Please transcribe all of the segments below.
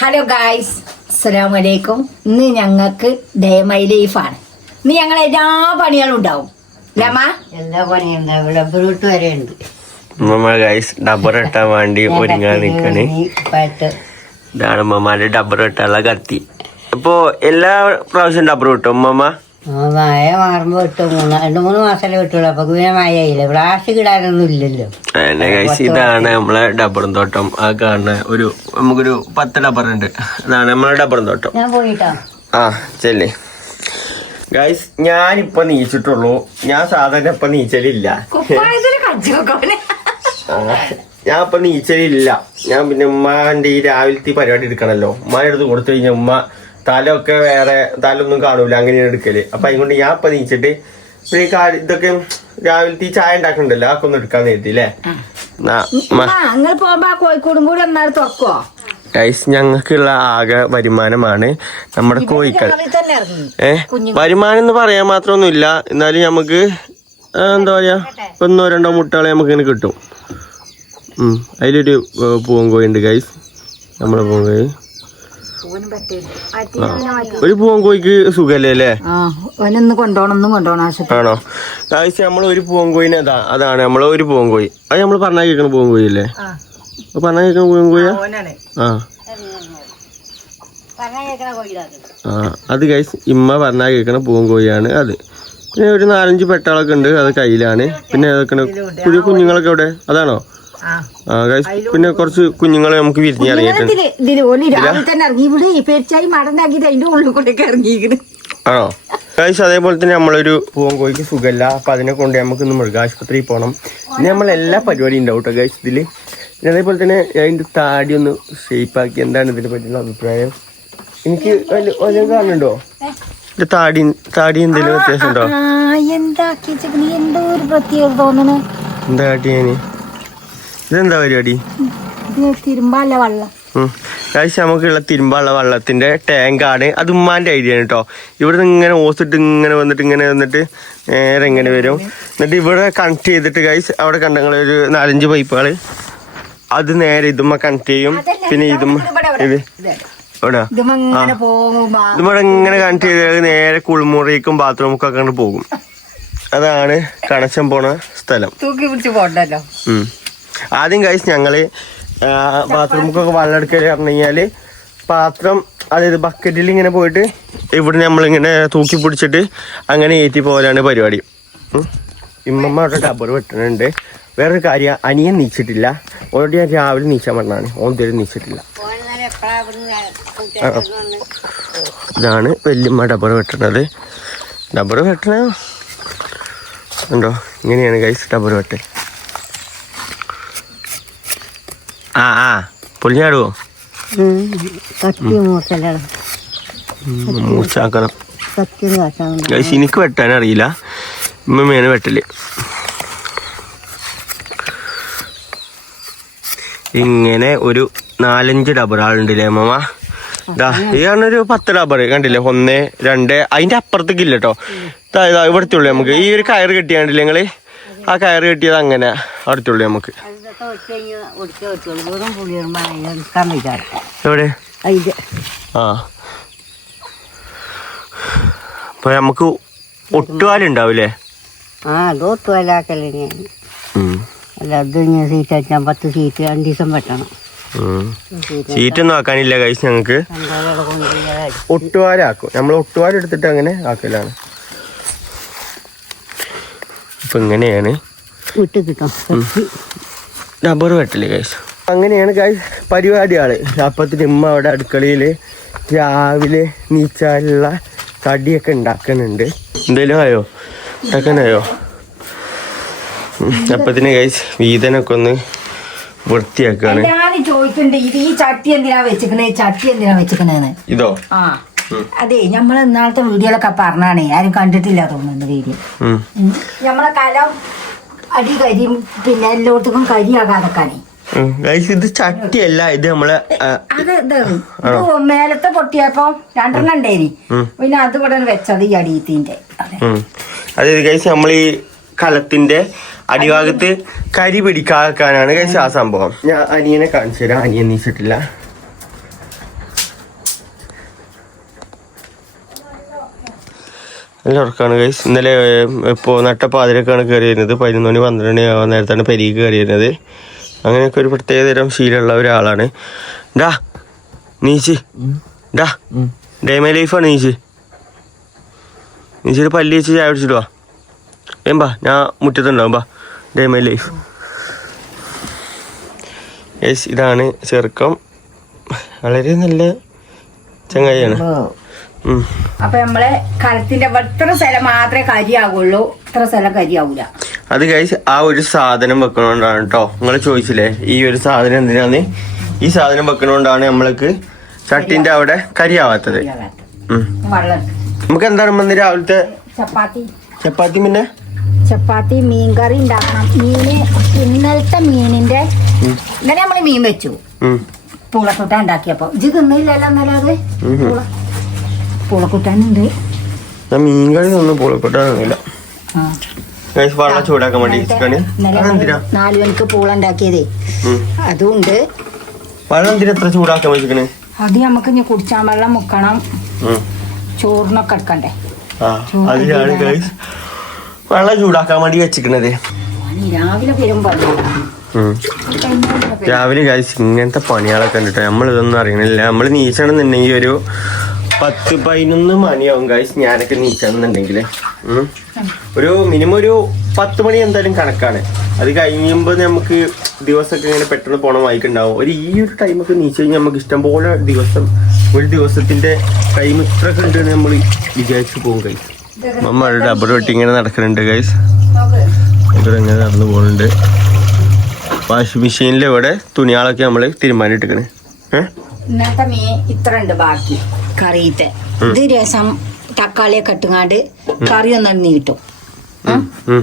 Hello guys, അസ്സലാമു അലൈക്കും. ഇന്ന് ഞങ്ങൾക്ക് ഡേ മൈ ലൈഫാണ്. ഇന്ന് ഞങ്ങൾ എല്ലാ പണികളും ഉണ്ടാവും. എല്ലാ പണിയും ഡബ്ബർ ഇട്ട് വരെ ഉണ്ട്. ഡബ്ബർ ഇട്ടാൻ വേണ്ടി ഒരുങ്ങാൻ നിൽക്കണേ. ഇതാണ് ഉമ്മമാരുടെ ഡബ്ബർ ഇട്ടുള്ള കത്തി. അപ്പൊ എല്ലാ പ്രാവശ്യം ഡബ്ബർ കിട്ടും ഉമ്മമ്മ? മഴ മാറുമ്പോ കിട്ടും. 2-3 മാസമല്ലേ കിട്ടുള്ളൂ. അപ്പൊ പിന്നെ മഴയില്ല. പ്ലാസ്റ്റിക് ഇടാനൊന്നും ഇല്ലല്ലോ. ഇതാണ് നമ്മളെ ഡബ്ബറും തോട്ടം. ആ കാണുന്ന നമുക്കൊരു 10 ഡബ്ബർ ഉണ്ട്. അതാണ് നമ്മളെ ഡബ്ബറും തോട്ടം. ഞാൻ പോയിട്ടോ. ആ ചെല്ലേ ഗൈസ്, ഞാനിപ്പൊ നീച്ചിട്ടുള്ളൂ. ഞാൻ സാധാരണ ഇപ്പൊ നീച്ചലില്ല. ഞാൻ ഇപ്പൊ നീച്ചലില്ല. ഞാൻ പിന്നെ ഉമ്മാന്റെ ഈ രാവിലത്തെ പരിപാടി എടുക്കണല്ലോ. ഉമ്മാന്റെ അടുത്ത് കൊടുത്തു കഴിഞ്ഞാൽ ഉമ്മ തലൊക്കെ വേറെ തലൊന്നും കാണൂല, അങ്ങനെയാണ് എടുക്കല്. അപ്പൊ അതുകൊണ്ട് ഞാൻ ഇപ്പൊ നീച്ചിട്ട് ഇതൊക്കെ രാവിലത്തെ ചായ ഉണ്ടാക്കണ്ടല്ലോ, അതൊക്കെ ഒന്ന് എടുക്കാന്ന് കരുതില്ലേ. കോഴിക്കോടും കൂടി എന്നാലും തുറക്കുവോ ഗൈസ്? ഞങ്ങൾക്കുള്ള ആകെ വരുമാനമാണ് നമ്മുടെ കോഴിക്കൾ. വരുമാനം എന്ന് പറയാൻ മാത്രമൊന്നുമില്ല. എന്നാലും നമുക്ക് എന്താ പറയാ, 1-2 മുട്ടകളെ നമുക്ക് ഇങ്ങനെ കിട്ടും. അതിലൊരു പൂവൻകോഴി ഉണ്ട് ഗൈസ്, നമ്മളെ പൂവൻകോഴി. ഒരു പൂവൻകോഴിക്ക് സുഖല്ലേ അല്ലേ? ആണോ ഗൈസ്? നമ്മൾ ഒരു പൂവൻകോഴിനെ അതാണ് നമ്മളെ ഒരു പൂവൻകോഴി. അത് നമ്മൾ പറഞ്ഞാൽ കേൾക്കണ പൂവൻകോഴി അല്ലേ? പറഞ്ഞാൽ കേൾക്കണ പൂവൻകോഴിയാ? അത് ഗൈസ് ഇമ്മ പറഞ്ഞാൽ കേൾക്കണ പൂവൻകോഴിയാണ് അത്. പിന്നെ ഒരു 4-5 പെട്ടാളൊക്കെ ഉണ്ട്, അത് കയ്യിലാണ്. പിന്നെ അതൊക്കെ പുതിയ കുഞ്ഞുങ്ങളൊക്കെ എവിടെ? അതാണോ? ഗൈസ് പിന്നെ കുറച്ച് കുഞ്ഞുങ്ങളെ നമുക്ക് വിരിഞ്ഞിറങ്ങിയിട്ടുണ്ട്. ആണോ ഗൈസ്? അതേപോലെ തന്നെ നമ്മളൊരു പൂവൻകോഴിക്ക് സുഖമില്ല. അപ്പൊ അതിനെ കൊണ്ട് നമുക്ക് ഇന്ന് മൃഗാശുപത്രിയിൽ പോകണം. പിന്നെ നമ്മളെല്ലാ പരിപാടിയും ഉണ്ടാവും കേട്ടോ ഗൈസ് ഇതില്. പിന്നെ അതേപോലെ തന്നെ അതിന്റെ താടി ഒന്ന് ഷേപ്പാക്കി. എന്താണ് ഇതിനെ പറ്റിയുള്ള അഭിപ്രായം? എനിക്ക് കാണുന്നുണ്ടോ താടി എന്തെങ്കിലും വ്യത്യാസം ഉണ്ടോ? എന്താ കാട്ടി ഞാന്? ഇതെന്താ പരിപാടി? തിരുമ്പാല വെള്ളം ഗൈസ്, നമുക്കുള്ള തിരുമ്പാനുള്ള വെള്ളത്തിന്റെ ടാങ്കാണ്. അത് ഉമ്മാന്റെ ഐഡിയ ആണ് കേട്ടോ. ഇവിടെ ഇങ്ങനെ ഓസിട്ട് ഇങ്ങനെ വന്നിട്ട് നേരെ ഇങ്ങനെ വരും. എന്നിട്ട് ഇവിടെ കണക്ട് ചെയ്തിട്ട് ഗൈസ് അവിടെ കണ്ടങ്ങൾ ഒരു 4-5 പൈപ്പുകള്, അത് നേരെ ഇതുമ്മ കണക്ട് ചെയ്യും. പിന്നെ ഇതുമ്മ ഇവിടെ ഇങ്ങനെ കണക്ട് ചെയ്ത് നേരെ കുളിമുറിക്കും ബാത്റൂമൊക്കെ അങ്ങോട്ട് പോകും. അതാണ് കണക്ഷൻ പോണ സ്ഥലം. ആദ്യം ഗൈസ് ഞങ്ങള് ബാത്റൂമൊക്കെ വെള്ളം എടുക്കല് പറഞ്ഞു കഴിഞ്ഞാല് പാത്രം, അതായത് ബക്കറ്റിൽ ഇങ്ങനെ പോയിട്ട് ഇവിടെ നമ്മളിങ്ങനെ തൂക്കി പിടിച്ചിട്ട് അങ്ങനെ ഏറ്റി പോലാണ് പരിപാടി. ഇമ്മമ്മ അവിടെ ഡബ്ബർ വെട്ടണുണ്ട്. വേറൊരു കാര്യം, അനിയൻ നീച്ചിട്ടില്ല. ഓൾറെഡി ഞാൻ രാവിലെ നീച്ചാൻ പറഞ്ഞാണ്, ഓൻ തരും നീച്ചിട്ടില്ല. ഇതാണ് വല്യമ്മ ഡബ്ബർ വെട്ടണത്. ഡബ്ബർ വെട്ടണ ഉണ്ടോ? ഇങ്ങനെയാണ് ഗൈസ് ഡബ്ബർ വെട്ടൽ. പൊളിഞ്ഞാടുവോ? മൂർച്ചാക്കണം ഗൈസ്. എനിക്ക് വെട്ടാൻ അറിയില്ല, ഉമ്മയാണ് വെട്ടല്. ഇങ്ങനെ ഒരു 4-5 ഡബ്ബർ ആളുണ്ടല്ലേ അമ്മമ്മ? ഇതാണ് ഒരു 10 ഡബ്ബർ കണ്ടില്ലേ? 1, 2, അതിന്റെ അപ്പുറത്തേക്ക് ഇല്ല കേട്ടോ. ഇവിടുത്തെ ഉള്ളു നമുക്ക്. ഈ ഒരു കയറ് കെട്ടിയാണ്ടില്ലേ നിങ്ങള്? ആ കയറ് കെട്ടിയത് അങ്ങനെ അടുത്തുള്ളൂ നമുക്ക്. എവിടെ? അപ്പൊ നമുക്ക് ഒട്ടുപാലുണ്ടാവൂലേ? സീറ്റൊന്നും ആക്കാനില്ല കഴിച്ച് ഞങ്ങക്ക്. ഒട്ടുപാലാക്കും. നമ്മൾ ഒട്ടുപാൽ എടുത്തിട്ട് അങ്ങനെ ആക്കലാണ്. ഇപ്പൊ ഇങ്ങനെയാണ് ഡബ്ബർ വെട്ടല് ഗൈസ്. അങ്ങനെയാണ് ഗൈസ് പരിപാടികള്. അപ്പത്തിന് ഉമ്മ അവിടെ അടുക്കളയില് രാവിലെ നീച്ചാലുള്ള കടിയൊക്കെ ഉണ്ടാക്കുന്നുണ്ട്. എന്തേലും ആയോ? ഉണ്ടാക്കാനായോ? അപ്പത്തിന് ഗൈസ് വീതനൊക്കെ ഒന്ന് വൃത്തിയാക്കാണ്. ഈ ചട്ടി എന്തിനാ വെച്ചിക്കണേന്ന്? ഇതോ? അതെ, നമ്മള് ഇന്നാളത്തെ വീഡിയോയിലൊക്കെ പറഞ്ഞാണേ, ആരും കണ്ടിട്ടില്ല തോന്നുന്നു വീഡിയോ. നമ്മളെ കലം അടി കരിയും, പിന്നെ എല്ലായിടത്തും കരിയാകാതെക്കാനേ. ഇത് ചട്ടിയല്ല, ഇത് നമ്മളെ മേലത്തെ പൊട്ടിയപ്പോ 2 ഉണ്ടായി. പിന്നെ അത് ഇവിടെ വെച്ചത് ഈ അടിയത്തിന്റെ. അതായത് ഗൈസ് നമ്മൾ ഈ കലത്തിന്റെ അടിഭാഗത്ത് കരി പിടിക്കാക്കാനാണ് ഗൈസ് ആ സംഭവം. ഞാൻ അനിയനെ കാണിച്ചു തരാം. അനിയൻ നീച്ചിട്ടില്ല. നല്ല ഉറക്കാണ് ഗൈസ്. ഇന്നലെ ഇപ്പോൾ നട്ടപ്പാതിരക്കാണ് കയറി വരുന്നത്. 11 മണി 12 മണി ആവാൻ നേരത്താണ് പെരീക്ക് കയറി വരുന്നത്. അങ്ങനെയൊക്കെ ഒരു പ്രത്യേക തരം ശീലമുള്ള ഒരാളാണ്. ഡാ നീച്ച് ഡാ ഡേമേ ലൈഫാണ് നീച്ചൊരു പല്ലി വെച്ച് ചായ പിടിച്ചിട്ട് വാ. ഏമ്പാ ഞാൻ മുറ്റത്തുണ്ടാവും ബാ. ഡേമേ ലൈഫ് ഗൈസ്. ഇതാണ് ചെറുക്കം. വളരെ നല്ല ചങ്ങായിയാണ്. അപ്പൊ നമ്മളെ കലത്തിന്റെ ഇത്ര സ്ഥലം മാത്രമേ കരിയാകുള്ളൂ, ഇത്ര സ്ഥലം കരിയാവൂല. അത് ഗൈസ് ആ ഒരു സാധനം വെക്കണോണ്ടാണ് കേട്ടോ. നിങ്ങൾ ചോദിച്ചില്ലേ ഈ ഒരു സാധനം എന്തിനാന്ന്? ഈ സാധനം വെക്കണോണ്ടാണ് നമ്മൾക്ക് ചട്ടിന്റെ അവിടെ കരിയാവാത്തത്. നമുക്ക് എന്താണ് ഇന്ന് രാവിലത്തെ ചപ്പാത്തി പിന്നെ ചപ്പാത്തി മീൻകറി ഉണ്ടാക്കണം. ഇന്നലത്തെ മീനിന്റെ ഇന്നലെ നമ്മള് മീൻ വെച്ചു പൂളക്കുട്ട ഉണ്ടാക്കിയപ്പോ ഇജ്ജ് തിന്നില്ലല്ലോ ഇന്നലെ. അത് പൂളക്കുട്ടാനുണ്ട്. മീൻ കറി ഒന്നും പൂളക്കുട്ടാനില്ല. വെള്ളം ചൂടാക്കാൻ വേണ്ടി 4 മണിക്ക് പൂള ഉണ്ടാക്കിയതേ അതുണ്ട്. വെള്ളം എന്തിനാ എത്ര ചൂടാക്കാൻ വെച്ചിക്കണ്? അത് നമുക്ക് ഇനി കുടിച്ചാൻ വെള്ളം മുക്കണം, ചോറിനൊക്കെ എടുക്കണ്ടേ. അതിനാണ് ഗൈസ് വെള്ളം ചൂടാക്കാൻ വേണ്ടി വെച്ചിക്കണത്. രാവിലെ വരുമ്പോ രാവിലെ ഗൈസ് ഇങ്ങനത്തെ പണികളൊക്കെ കണ്ടിട്ടോ. നമ്മളിതൊന്നും അറിയണില്ല. നമ്മൾ നീച്ചണമെന്നുണ്ടെങ്കിൽ ഒരു 10-11 മണിയാവും ഗൈസ്. ഞാനൊക്കെ നീച്ചണമെന്നുണ്ടെങ്കിൽ ഒരു മിനിമം ഒരു 10 മണി എന്തായാലും കണക്കാണ്. അത് കഴിയുമ്പോൾ നമുക്ക് ദിവസമൊക്കെ ഇങ്ങനെ പെട്ടെന്ന് പോണ വായിക്കുണ്ടാവും. ഈ ഒരു ടൈമൊക്കെ നീച്ച് കഴിഞ്ഞാൽ നമുക്ക് ഇഷ്ടംപോലെ ഒരു ദിവസത്തിന്റെ ടൈം ഇത്രയൊക്കെ ഉണ്ടെന്ന് നമ്മൾ വിചാരിച്ചു പോകും ഗൈസ്. നമ്മൾ റബ്ബർ വെട്ടി ഇങ്ങനെ നടക്കുന്നുണ്ട് ഗൈസ്. ഇങ്ങനെ നടന്നു പോകുന്നുണ്ട്. വാഷിംഗ് മെഷീനിൽ ഇവിടെ തുണികളൊക്കെ നമ്മൾ തീരുമാനിട്ടിരിക്കണേ. ഇന്നത്തെ മീൻ ഇത്ര ഉണ്ട് ബാക്കി കറിയത്തെ. ഇത് രസം തക്കാളിയൊക്കെ ഇട്ടുങ്ങാണ്ട് കറി ഒന്നും നീട്ടും.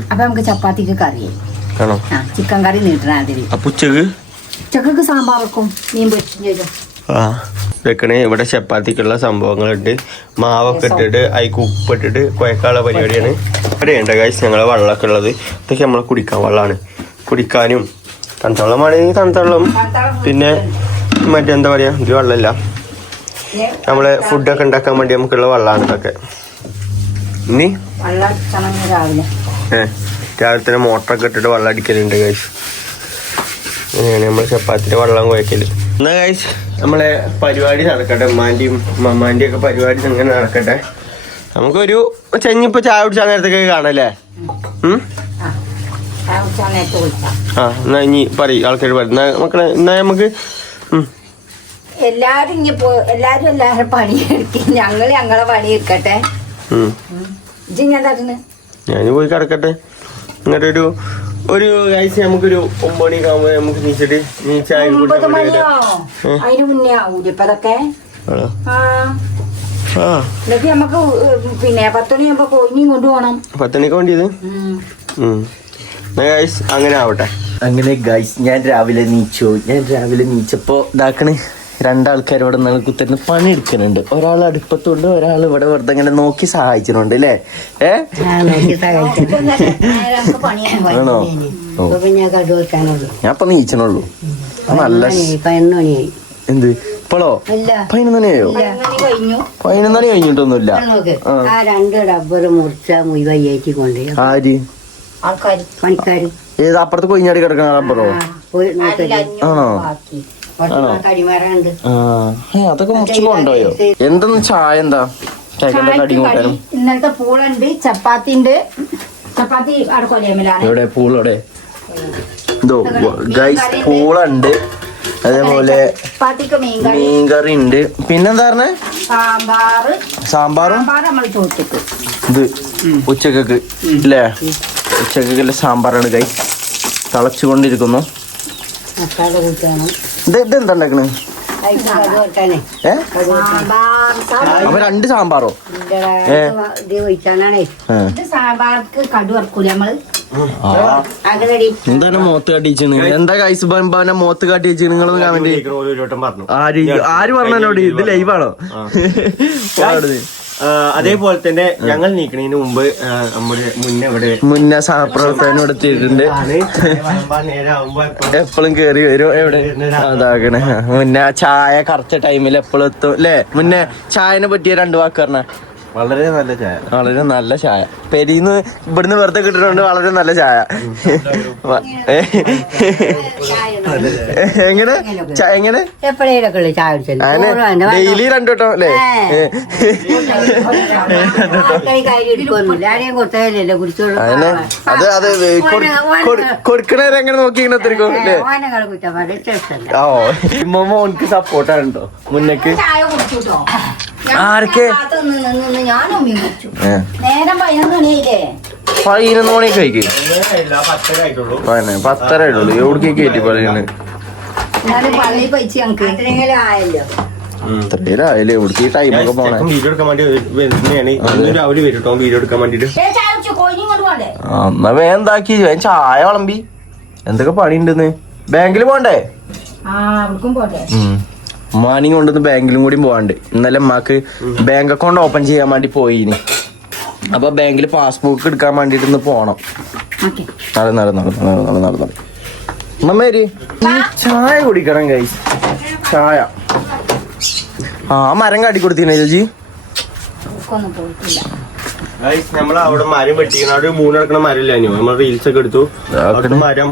അപ്പൊ നമുക്ക് ചപ്പാത്തിക്ക് കറി ചിക്കൻ കറി നീട്ടണം. അതിൽ ഉച്ചക്ക് സാമ്പാർ വെക്കും, മീൻ പൊരിച്ചും വെക്കണേ. ഇവിടെ ചപ്പാത്തിക്കുള്ള സംഭവങ്ങളുണ്ട്. മാവൊക്കെ ഇട്ടിട്ട് അതിക്ക് ഉപ്പിട്ടിട്ട് കുഴക്കാനുള്ള പരിപാടിയാണ് ഇവിടെ ഉണ്ട് ഗൈസ്. ഞങ്ങളെ വെള്ളമൊക്കെ ഉള്ളത് ഇതൊക്കെ നമ്മളെ കുടിക്കാൻ വെള്ളമാണ്. കുടിക്കാനും തണുത്തവെള്ളമാണെങ്കിൽ തണുത്തവെള്ളം, പിന്നെ മറ്റെന്താ പറയാ ഇത് വെള്ളമില്ല, നമ്മളെ ഫുഡൊക്കെ ഉണ്ടാക്കാൻ വേണ്ടി നമുക്കുള്ള വെള്ളമാണ് ഇതൊക്കെ. ഇനി രാവിലെ തന്നെ മോട്ടറൊക്കെ ഇട്ടിട്ട് വെള്ളം അടിക്കലുണ്ട് ഗൈസ്. അങ്ങനെയാണ് നമ്മൾ ചപ്പാത്തിൻ്റെ വെള്ളം കുഴക്കല്. എന്നാ ഗൈസ് നമ്മളെ പരിപാടി നടക്കട്ടെ. ഉമ്മാൻ്റെയും മമ്മാൻ്റെയും ഒക്കെ പരിപാടി അങ്ങനെ നടക്കട്ടെ. നമുക്കൊരു ചെഞ്ഞിപ്പോ ചായ കുടിച്ചാൽ നേരത്തൊക്കെ കാണല്ലേ? എന്നാ ഇനി പറയും ആൾക്കാർ പറയും മക്കളെ. എന്നാ നമുക്ക് എല്ലാരും എല്ലാരും പണിയെടുക്കും, ഞങ്ങളെ പണിയെടുക്കട്ടെ. ഞാൻ പോയി കിടക്കട്ടെ. എന്നിട്ട് ഒരു ആഴ്ച നമുക്കൊരു 9 മണിയൊക്കെ ആകുമ്പോ നമുക്ക് നീച്ചിട്ട് ചായ അതിന് മുന്നേ ആവൂല ഇപ്പൊ അതൊക്കെ. എന്നിട്ട് നമുക്ക് പിന്നെ 10 മണിയാകുമ്പോ കോഴിനെയും കൊണ്ടുപോകണം. 10 മണിക്ക് വേണ്ടിയത് ഗൈസ്. അങ്ങനെ ആവട്ടെ. അങ്ങനെ ഗൈസ് ഞാൻ രാവിലെ നീച്ചപ്പോ ഇതാക്കണേ 2 ആൾക്കാരോടെ നമ്മൾ കുത്തരുന്ന് പണി എടുക്കുന്നുണ്ട്. ഒരാൾ അടുപ്പത്തുണ്ട്, ഒരാൾ ഇവിടെ വെറുതെ ഇങ്ങനെ നോക്കി സഹായിച്ചിട്ടുണ്ട് അല്ലേ? ആണോ? ഞാൻ ഇപ്പൊ നീച്ചണുള്ളൂ. നല്ല എന്ത് ഇപ്പോഴോ 11 മണിയായോ? 11 മണി കഴിഞ്ഞിട്ടൊന്നുമില്ല. ആര് പണിക്കാര് ഏത് അപ്പുറത്ത് കൊയിഞ്ഞാടി കിടക്കണ റബ്ബറോ? ആണോ? അതൊക്കെ മുറിച്ചു കൊണ്ടോയോ? എന്തെന്ന് ചായ എന്താ കടി കൂട്ടാനും? ഇന്നലത്തെ പൂളുണ്ട്, ചപ്പാത്തി ഉണ്ട്. ചപ്പാത്തി എവിടെ പൂളോടെ? ഇതോ ഗൈസ് പൂളുണ്ട്, അതേപോലെ മീൻകറി ഉണ്ട്. പിന്നെന്താ പറഞ്ഞേ? സാമ്പാറും ഇത് ഉച്ചക്ക് അല്ലേ? ഉച്ചക്കുള്ള സാമ്പാറാണ് ഗൈസ്. തിളച്ചുകൊണ്ടിരിക്കുന്നു. ഇതെന്താ ഉണ്ടാക്കണേ? അപ്പൊ 2 സാമ്പാറോ? എന്താണ് മോത്ത് കാട്ടിച്ചണ്? എന്താ കൈസ് മോത്ത് കാട്ടി വെച്ച് നിങ്ങൾ കമന്റ് ആര് പറഞ്ഞോട്? ഇത് ലൈവാണോ? അതേപോലെ തന്നെ ഞങ്ങൾ നീക്കണതിന് മുമ്പ് നമ്മുടെ മുന്നേ സഹപ്രവർത്തകനും എടുത്തിട്ടുണ്ട്. എപ്പോഴും കേറി വരും. എവിടെ അതാകണേ മുന്നേ ചായ കറക്റ്റ് ടൈമിൽ എപ്പോഴും എത്തും അല്ലേ? മുന്നേ ചായനെ പറ്റിയ 2 വാക്ക് പറഞ്ഞ വളരെ നല്ല ചായ. വളരെ നല്ല ചായ. പെരീന്ന് ഇവിടുന്ന് വെറുതെ കിട്ടുന്നുണ്ട്. വളരെ നല്ല ചായ. എങ്ങനെ എങ്ങനെ എപ്പോഴേലൊക്കെ ചായ കുടിച്ചത് ഡെയിലി 2 വട്ടം അല്ലേ? അത് അത് കൊടുക്കണവരെ എങ്ങനെ നോക്കി ഇങ്ങനെ തിരിക്കും അല്ലേ? ഓ ഇമ്മ ഓനക്ക് സപ്പോർട്ടാണ് കേട്ടോ മുന്നേക്ക്. ആർക്കെ 11 മണിക്ക് കഴിക്കും. 10:30 ആയിട്ടുള്ളൂ. എവിടേക്ക് കയറ്റി പറയുന്നത്? ഇത്രയിലായാലും എവിടേക്ക് ടൈമൊക്കെ പോണേ. വീഡിയോ എടുക്കാൻ വേണ്ടി അവര് വരും വീഡിയോ എടുക്കാൻ വേണ്ടിട്ട്. എന്നാ വേന്താക്കി ചായ വിളമ്പി. എന്തൊക്കെ പണി ഉണ്ടെന്ന്. ബാങ്കിൽ പോണ്ടേ? മാനി കൊണ്ടുവന്ന് ബാങ്കിലും കൂടി പോവാണ്ട്. ഇന്നലെ അമ്മക്ക് ബാങ്ക് അക്കൗണ്ട് ഓപ്പൺ ചെയ്യാൻ വേണ്ടി പോയിനി. അപ്പൊ ബാങ്കിൽ പാസ്ബുക്ക് എടുക്കാൻ വേണ്ടിട്ട് ഇന്ന് പോണം. നടന്നു അമ്മേരി ചായ കുടിക്കണം ഗൈസ്. ചായ മരം കാട്ടി കൊടുത്തീനെ ചേച്ചി. നമ്മള് അവിടെ മരം വെട്ടിക്കണം. അവിടെ 3 നടക്കണ മരമില്ലാഞ്ഞു. നമ്മൾ റീൽസ് ഒക്കെ എടുത്തു. മരം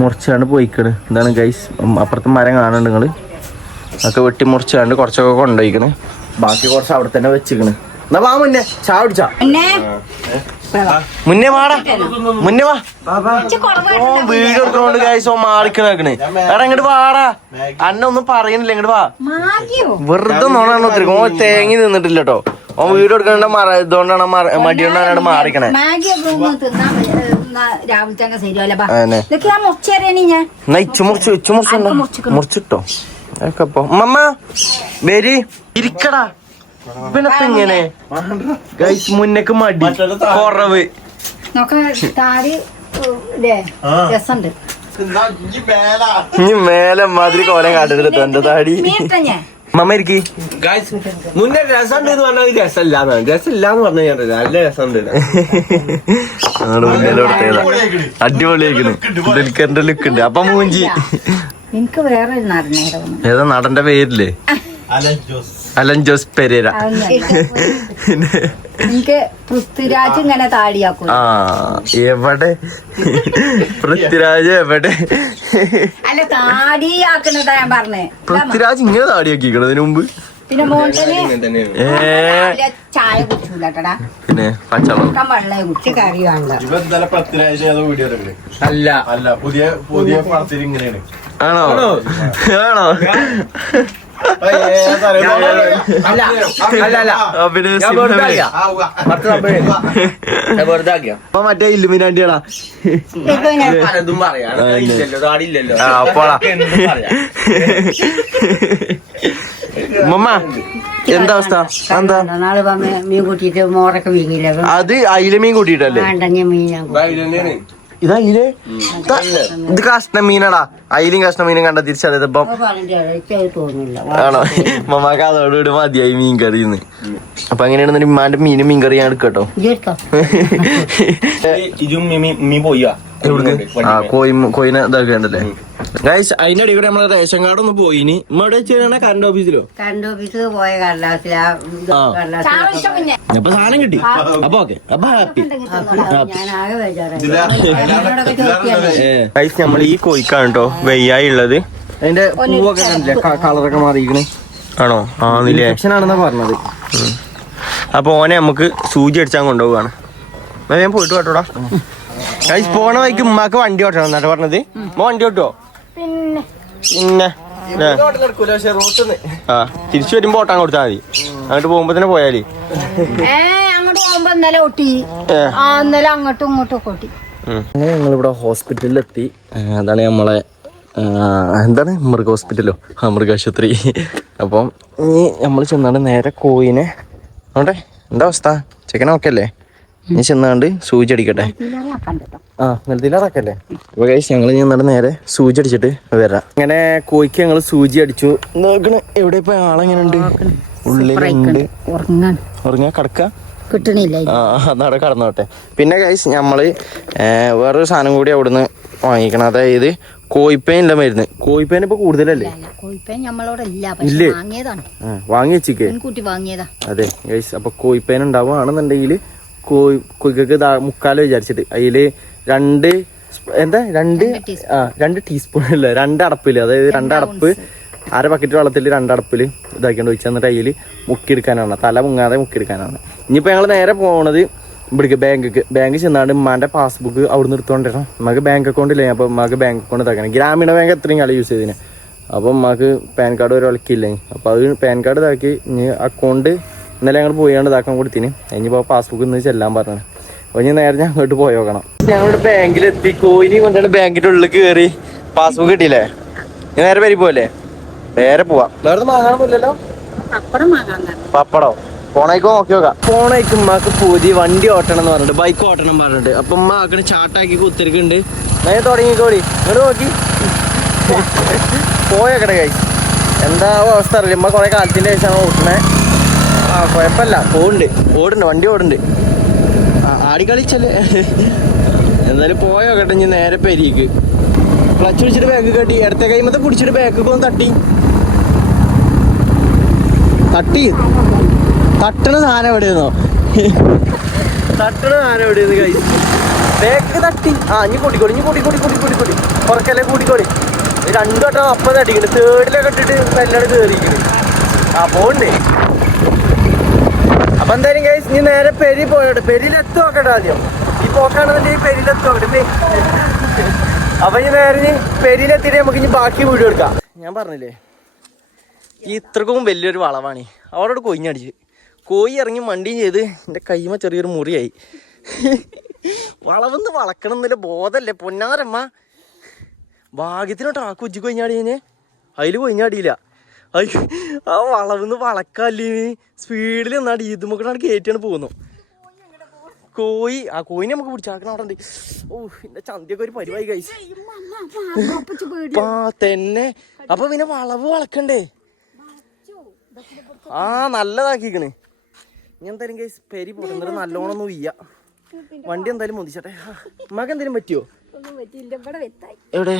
മുറിച്ചാണ്ട് പോയിക്കണ്. ഇതാണ് ഗൈസ്. അപ്പുറത്തെ മരം കാണുന്നുണ്ട് നിങ്ങള്. അതൊക്കെ വെട്ടി മുറിച്ചാണ്ട് കുറച്ചൊക്കെ കൊണ്ടുപോയിക്കണ്. ബാക്കി കുറച്ച് അവിടെ തന്നെ വെച്ചിക്കണ്. എന്നാ വാ മുന്നേ ചായ കുടിച്ചാ. മുന്നേ വാടാ. മുന്നേ വാ. വീട് എടുക്കണോണ്ട് ഗൈസ് മാറിക്കണേ. എടാ ഇങ്ങോട്ട് വാടാ. അന്ന ഒന്നും പറയുന്നില്ല. ഇങ്ങോട്ട് വാ. വെറുതെ നോണാണ് ഒത്തിരി. ഓ തേങ്ങി നിന്നിട്ടില്ല കേട്ടോ. ഓ വീട് എടുക്കണ്ട ഇതുകൊണ്ടാണ് മടിയോണ്ടാണ് മാറിക്കണേ. മുറിച്ചിട്ടോ അപ്പൊ മമ്മ വരി ഇരിക്കടാ. പിന്നെ ഇങ്ങനെ ഗൈസ് മുന്നേക്ക് മടി കുറവ്. ഇനി മേലെ മാതിരി കോലം കാട്ടരുത് എന്റെ താടി. മമ്മ ഇരിക്കി. മുന്നേ രസമുണ്ട് എന്ന് പറഞ്ഞാൽ രസമില്ലാന്ന് പറഞ്ഞു ഞാൻ. നല്ല രസമുണ്ട്. അടിപൊളിയായിരിക്കുന്നു. ദുൽഖറിന്റെ ലുക്ക് ഉണ്ട്. അപ്പൊ മൂഞ്ചി എനിക്ക് വേറെ ഏതാ നടന്റെ പേരില്ലേ? Allen Jose Pereira. എനിക്ക് പൃഥ്വിരാജ് ഇങ്ങനെ താടിയാക്കും. എവിടെ പൃഥ്വിരാജ് എവിടെ? അല്ല താടിയാക്കുന്നതാ ഞാൻ പറഞ്ഞേ. പൃഥ്വിരാജ് ഇങ്ങനെ താടിയാക്കിക്കണതിന് മുമ്പ്. പിന്നെ മോട്ടന് ചായ കുടിച്ചൂലട്ടടാ. പിന്നെ പച്ചവെള്ളം വെള്ളം കുടിച്ച് കറി വേണ്ട. അല്ല അല്ല പുതിയ പടത്തിൽ ഇങ്ങനെയാണ്. ആണോ ആണോ? മറ്റേ ഇല്ലുമിനാണ്ടിയാടാ. മമ്മ എന്താ അവസ്ഥ? എന്താ മീൻ കൂട്ടിട്ട് മോറൊക്കെ വീങ്ങില്ല. അത് അയില മീൻ കൂട്ടിട്ടല്ലേ? ഇത് അയില. ഇത് കഷ്ണ മീനാടാ. അയിലും കഷ്ണ മീനും കണ്ട തിരിച്ചറിയപ്പോ ആണോ? മമ്മാക്ക് അതോടുകൂടി മതിയായി മീൻ കറിന്ന്. അപ്പൊ അങ്ങനെയാണെന്നുണ്ടെങ്കിൽ ഉമ്മാന്റെ മീനും മീൻ കറി ഞാൻ എടുക്കട്ടോ. കോയിനെ ഇതൊക്കെ ഉണ്ടല്ലേ ഗൈസ്. അതിന്റെ അടി കൂടെ നമ്മളെ റേഷൻ കാർഡ് ഒന്ന് പോയിനി. ഇവിടെ വെച്ചാൽ കറണ്ട് ഓഫീസിലോ? കറണ്ട് ഓഫീസിൽ പോയ കടലാസിലാ. അപ്പൊ സാധനം കിട്ടി. അപ്പൊ ഓക്കെ. അപ്പൊ ഹാപ്പി. ഗൈസ് നമ്മൾ ഈ കോയിക്കാണ് കേട്ടോ വയ്യായി ഉള്ളത്. അതിന്റെ പൂവൊക്കെ കളറൊക്കെ മാറിയിരിക്കണേ. ആണോ? ആണെന്നാ പറഞ്ഞത്. അപ്പൊ ഓനെ നമുക്ക് സൂചി അടിച്ചാൻ കൊണ്ടുപോവാണ്. ഞാൻ പോയിട്ട് കേട്ടോടാ. ഗൈസ് പോണ വഴിക്ക് ഉമ്മാക്ക് വണ്ടി ഓട്ടണം എന്നാട്ടോ പറഞ്ഞത്. വണ്ടി ഓട്ടോ? പിന്നെ തിരിച്ചു വരുമ്പോ ഓട്ടാൻ കൊടുത്താൽ മതി. അങ്ങോട്ട് പോകുമ്പോ തന്നെ പോയാലേ. അങ്ങോട്ട് പോകുമ്പോ ഇന്നലെ ഒട്ടി. ഇന്നലെ അങ്ങോട്ടും ഇങ്ങോട്ടും ഒക്കെ ഒട്ടി. അങ്ങനെ ഞങ്ങളിവിടെ ഹോസ്പിറ്റലിലെത്തി. അതാണ് നമ്മളെ എന്താണ് മൃഗ ഹോസ്പിറ്റലോ? മൃഗാശുപത്രി. അപ്പം ഇനി നമ്മൾ ചെന്നാണ്ട് നേരെ കോയിനെ നോട്ടെ. എന്താ അവസ്ഥ? ചെക്കൻ ഓക്കെ അല്ലേ? ഇനി ചെന്നാണ്ട് സൂചി അടിക്കട്ടെ. നെൽത്തിലാറക്കല്ലേ? അപ്പൊ ഗൈസ് ഞങ്ങൾ ചെന്നാണ്ട് നേരെ സൂചി അടിച്ചിട്ട് വരാം. അങ്ങനെ കോയിക്ക് ഞങ്ങൾ സൂചി അടിച്ചു. നോക്കണേ എവിടെ ഇപ്പൊ ആളെങ്ങനെ ഉണ്ട്? ഉള്ളിലുണ്ട്. ഉറങ്ങാ കിടക്ക കിട്ടണില്ല. അതവിടെ കടന്നോട്ടെ. പിന്നെ ഗൈസ് നമ്മള് വേറൊരു സാധനം കൂടി അവിടുന്ന് വാങ്ങിക്കണം. അതായത് കോയിപ്പേനില്ല മരുന്ന്. കോയിപ്പേൻ ഇപ്പൊ കൂടുതലല്ലേ? കോഴിപ്പേൻ നമ്മളോടല്ല, ഇല്ലേ? വാങ്ങിയതാണ്, വാങ്ങി വെച്ചിക്കേ. മുൻകൂട്ടി വാങ്ങിയതാ. അതെ ഗൈസ്, അപ്പൊ കോയിപ്പേൻ ഉണ്ടാവുകയാണെന്നുണ്ടെങ്കിൽ കോഴിക്കൊക്കെ 3/4 വിചാരിച്ചിട്ട് അതില് 2 ടീസ്പൂൺ അല്ല 2 അടപ്പില്, അതായത് 2 അടപ്പ് 1/2 ബക്കറ്റ് വെള്ളത്തിൽ 2 അടപ്പില് ഇതാക്കിയോണ്ട് ഒഴിച്ച് എന്നിട്ട് അതിൽ മുക്കിയെടുക്കാനാണ്, തല മുങ്ങാതെ മുക്കിയെടുക്കാനാണ്. ഇനിയിപ്പോൾ ഞങ്ങൾ നേരെ പോണത് ഇവിടേക്ക് ബാങ്ക് ചെന്നാണ്ട് ഉമ്മാൻ്റെ പാസ്ബുക്ക് അവിടെ നിന്ന് എടുത്തോണ്ടിരണം. നമുക്ക് ബാങ്ക് അക്കൗണ്ട് ഇല്ലേ, അപ്പോൾ ഉമ്മാക്ക് ബാങ്ക് അക്കൗണ്ട് ഇതാക്കണം. ഗ്രാമീണ ബാങ്ക് എത്രയും കാലം യൂസ് ചെയ്തതിന്, അപ്പോൾ ഉമ്മാക്ക് പാൻ കാർഡ് ഒരു വിളക്കില്ലേ, അപ്പോൾ അത് പാൻ കാർഡ് ഇതാക്കി ഇനി അക്കൗണ്ട് ഇന്നലെ ഞങ്ങൾ പോയാണ്ട് ഇതാക്കാൻ കൊടുത്തിന്. ഇനിയിപ്പോൾ പാസ്ബുക്ക് ഇന്ന് ചെല്ലാൻ പറഞ്ഞത്. അപ്പോൾ ഇനി നേരെ ഞാൻ അങ്ങോട്ട് പോയി നോക്കണം. ഞങ്ങളുടെ ബാങ്കിലെത്തി, കോയിനി കൊണ്ടാണ് ബാങ്കിൻ്റെ ഉള്ളിൽ കയറി. പാസ്ബുക്ക് കിട്ടിയില്ലേ, ഇനി നേരെ പേര് പോവല്ലേ? നേരെ പോവാം. വേറെ വാങ്ങാനൊന്നുമില്ലല്ലോ. പപ്പടോ ഫോണേക്കോ നോക്കി നോക്കാം. ഫോണേക്ക് ഉമ്മാക്ക് പുതിയ വണ്ടി ഓട്ടണം എന്ന് പറഞ്ഞിട്ട്, ബൈക്ക് ഓട്ടണം പറഞ്ഞിട്ട്. അപ്പൊ ഉമ്മ ആക്കണ ചാട്ടാക്കി കുത്തിരിക്കുന്നുണ്ട്. ഞാൻ തുടങ്ങിക്കോടി ഇങ്ങോട്ട് നോക്കി പോയേക്കട്ടെ കഴിച്ച്. എന്താ അവസ്ഥ അറിയില്ല. ഉമ്മ കുറെ കാലത്തിന്റെ ശേഷമാണ് ഓട്ടണേ. കുഴപ്പമില്ല, ഓടുണ്ട് വണ്ടി ഓടുണ്ട്. ആടിക്കളിച്ചല്ലേ. എന്തായാലും പോയോക്കട്ടെ. ഇനി നേരെ പെരീക്ക് ക്ലച്ച് പിടിച്ചിട്ട് ബാഗ് കെട്ടി, ഇടത്തെ കൈമത്തെ പിടിച്ചിട്ട് ബാക്കൊക്കെ ഒന്ന് തട്ടണ സാധനം എവിടെയെന്നോ, തട്ടണ സാധനം എവിടെയെന്ന് കഴിച്ചു. ബാക്ക് തട്ടി. ഇനി കൂട്ടിക്കോടി പുറക്കല്ലേ കൂട്ടിക്കോടി. 2 വട്ടം അപ്പം തട്ടിക്കണ്. 3rd ഇട്ടിട്ട് മെല്ലടെ കയറിയിരിക്കണ്. പോണ്ടേ. അപ്പൊ എന്തായാലും കഴിച്ച് ഇനി നേരെ പെരി പോയോട്ടെ. പെരിയിലെത്തു നോക്കട്ടെ ആദ്യം. ഈ പോക്കാണെന്നുണ്ടെങ്കിൽ പെരിയിലെത്തു നോക്കട്ടെ. അപ്പൊ ഇനി നേരെ പെരിയിലെത്തിയിട്ട് നമുക്ക് ഇനി ബാക്കി വീഡിയോ എടുക്കാം. ഞാൻ പറഞ്ഞില്ലേ ഇത്രക്കും വലിയൊരു വളവാണ്. അവരോട് കൊയിഞ്ഞടിച്ച് കോയി ഇറങ്ങി മണ്ടിയും ചെയ്ത് എൻ്റെ കൈമ ചെറിയൊരു മുറിയായി. വളവെന്ന് വളക്കണം എന്നില്ല ബോധമല്ലേ പൊന്നാരമ്മ. ഭാഗ്യത്തിനോട്ട് ആ കുജ്ജി കൊയിഞ്ഞാടി കഴിഞ്ഞ് അതിൽ കൊയിഞ്ഞാടിയില്ല. ആ വളവെന്ന് വളക്കല്ലേ സ്പീഡിൽ എന്നാടി ഇതുമൊക്കെയാണ് കയറ്റിയാണ് പോകുന്നു. കോയിനെ നമുക്ക് പിടിച്ചാക്കണം അവിടെ ഉണ്ട്. എന്റെ ചന്തിയൊക്കെ ഒരു പരിവായി കഴിച്ചു തന്നെ. അപ്പൊ പിന്നെ വളവ് വളക്കണ്ടേ? നല്ലതാക്കിക്കണ്. ഞാൻ എന്തായാലും കേസ് പെരി പോകുന്നത് നല്ലോണം ഒന്നും ഇയ്യ. വണ്ടി എന്തായാലും മുതിച്ചട്ടെ. ഉമ്മാക്ക് എന്തെങ്കിലും പറ്റിയോ? എവിടെ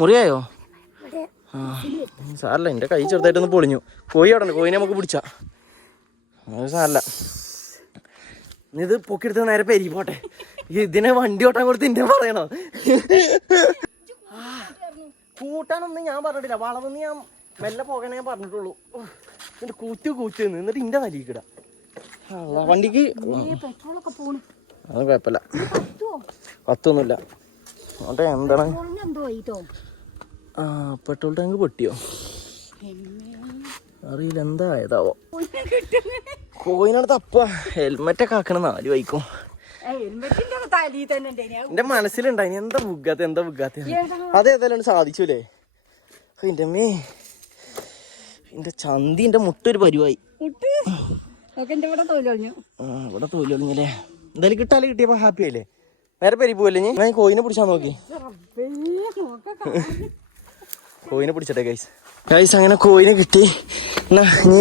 മുറിയായോ? സാറല്ല, എന്റെ കൈ ചെറുതായിട്ടൊന്ന് പൊളിഞ്ഞു. കോഴി അവിടെ ഉണ്ട്, കോയിനെ നമുക്ക് പിടിച്ചാ സാറല്ല. ഇത് പൊക്കിയെടുത്ത് നേരെ പെരി പോട്ടെ. ഇതിനെ വണ്ടി ഓട്ടാൻ കൊടുത്ത് ഇന്നെ പറയണോ? കൂട്ടാനൊന്നും ഞാൻ പറഞ്ഞിട്ടില്ല. വളവെന്ന് ഞാൻ മെല്ലെ പോകാനേ ഞാൻ പറഞ്ഞിട്ടുള്ളൂ. എന്നിട്ട് കൂറ്റ് എന്നിട്ട് ഇന്റെ തലീക്കിട വണ്ടിക്ക്. അത് കുഴപ്പമില്ല, കത്തൊന്നുമില്ല. അവിടെ എന്താണ് പെട്രോൾ ടാങ്ക് പൊട്ടിയോ അറിയില്ല, എന്താ ആയതാവോ. കോയിനടുത്ത് അപ്പ ഹെൽമെറ്റൊക്കെ ആക്കണം 4 വൈക്കും. എന്റെ മനസ്സിലുണ്ടായി എന്താ ബുഗാത്ത അതേതായാലും സാധിച്ചൂലേ. എന്റെ അമ്മേ, എന്റെ ചന്തി എന്റെ മുട്ടൊരു പരിവായി. ഇവിടെ തോലൊളിഞ്ഞല്ലേ. എന്തായാലും കിട്ടിയപ്പോ ഹാപ്പി ആയില്ലേ? വേറെ പെരി പോവല്ലേ? ഞാൻ കോയിനെ പിടിച്ചാ നോക്കി. കോയിനെ പിടിച്ചട്ടെ ഗൈസ്. അങ്ങനെ കോയിനെ കിട്ടി. എന്നാ നീ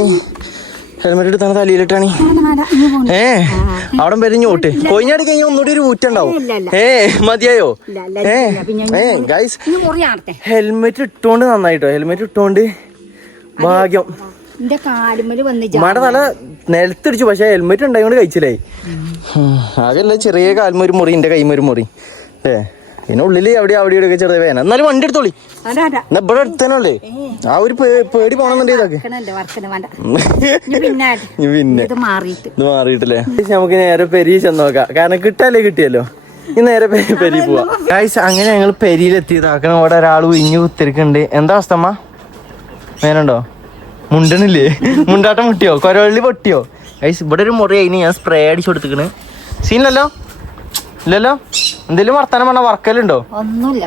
ഹെൽമെറ്റ് എടുത്താണ് തലയിലിട്ടാണ്. അവിടെ വരെ ഞോട്ട് കൊയിഞ്ഞാടി കഴിഞ്ഞാൽ ഒന്നുകൂടി ഒരു ഊറ്റുണ്ടാവും. മതിയായോ? ഗൈസ് ഹെൽമെറ്റ് ഇട്ടോണ്ട് നന്നായിട്ടോ. ഹെൽമെറ്റ് ഇട്ടോണ്ട് ഭാഗ്യം. മഴ തല നിലത്തിടിച്ചു. പക്ഷെ ഹെൽമെറ്റ് ഉണ്ടായതുകൊണ്ട് കഴിച്ചില്ലായി. ആകെല്ല ചെറിയ കാൽമ ഒരു മുറി, എന്റെ കൈമ ഒരു മുറി. പിന്നെ ഉള്ളില് അവിടെ ഒക്കെ ചെറിയ വേന. എന്നാലും വണ്ടി എടുത്തോളി. ഇവിടെ എടുത്തേനല്ലേ. ആ ഒരു പേടി പോണെന്നുണ്ടെങ്കിൽ പിന്നെ ഇത് മാറിയിട്ടില്ലേ. നമുക്ക് നേരെ പെരി ചെന്ന് നോക്കാം. കാരണം കിട്ടിയല്ലോ. ഇനി നേരെ പെരി പോവാ. ഗൈസ് അങ്ങനെ ഞങ്ങൾ പെരിയിലെത്തിയതാക്കണം. അവിടെ ഒരാൾ ഉയിഞ്ഞു കുത്തിരിക്കുന്നുണ്ട്. എന്താ അവസ്ഥ അമ്മ? വേനുണ്ടോ? മുണ്ടണില്ലേ? മുണ്ടാട്ടം മുട്ടിയോ? കൊരവള്ളി പൊട്ടിയോ? ഗൈസ് ഇവിടെ ഒരു മുറി അതിന് ഞാൻ സ്പ്രേ അടിച്ചു കൊടുത്തിക്കണ്. സീനില്ലല്ലോ? ഇല്ലല്ലോ? എന്തെങ്കിലും വർത്താനം പറഞ്ഞ വർക്കലുണ്ടോ? ഒന്നുമില്ല,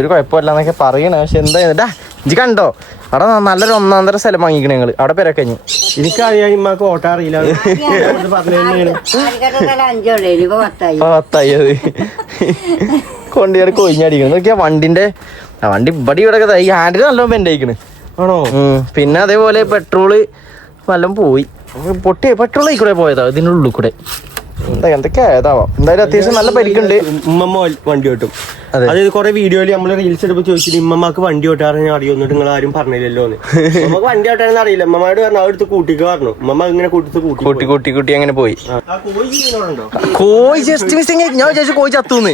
ഒരു കുഴപ്പമില്ലാന്നൊക്കെ പറയണേ. പക്ഷെ എന്താ ഇജ്ജ് കണ്ടോ അവിടെ നല്ലൊരു 1-1.5 സ്ഥലം വാങ്ങിക്കണേ ഞങ്ങള്. അവിടെ പെരക്കഞ്ഞു. എനിക്കറിയാം ഇമ്മക്ക് ഓട്ടം അറിയില്ല. കൊണ്ടുപോയി കൊയിഞ്ഞടിക്കണം. നോക്കിയാ വണ്ടി ഇവിടെ ഈ ഹാൻഡിൽ നല്ലോണം ബെൻഡായിക്കണ്. ആണോ? പിന്നെ അതേപോലെ പെട്രോള് നല്ലോണം പോയി. പെട്രോൾ ആയിക്കൂടെ പോയതാ ഇതിൻ്റെ ഉള്ളിൽ കൂടെ. എന്തൊക്കെ ഏതാവാം. എന്തായാലും അത്യാവശ്യം നല്ല പരിക്കുണ്ട്. ഉമ്മമ്മ വണ്ടി ഓട്ടും. അതായത് കുറെ വീഡിയോയില് നമ്മള് റീൽസ് എടുപ്പ് ചോദിച്ചിട്ട് ഇമ്മമ്മക്ക് വണ്ടി ഓട്ടാറെന്ന് അറിയുന്നിട്ട് നിങ്ങൾ ആരും പറഞ്ഞില്ലല്ലോ എന്ന്. നമുക്ക് വണ്ടി ഓട്ടാണെന്ന് അറിയില്ല. ഉമ്മമാരോട് പറഞ്ഞു അടുത്ത് കൂട്ടിക്ക് പറഞ്ഞു. ഉമ്മമ്മ ഇങ്ങനെ കൂട്ടി അങ്ങനെ പോയി. കോഴി ജസ്റ്റ് മിസ്സിങ്. ഞാൻ വിചാരിച്ചു കോഴി ചത്തൂന്ന്.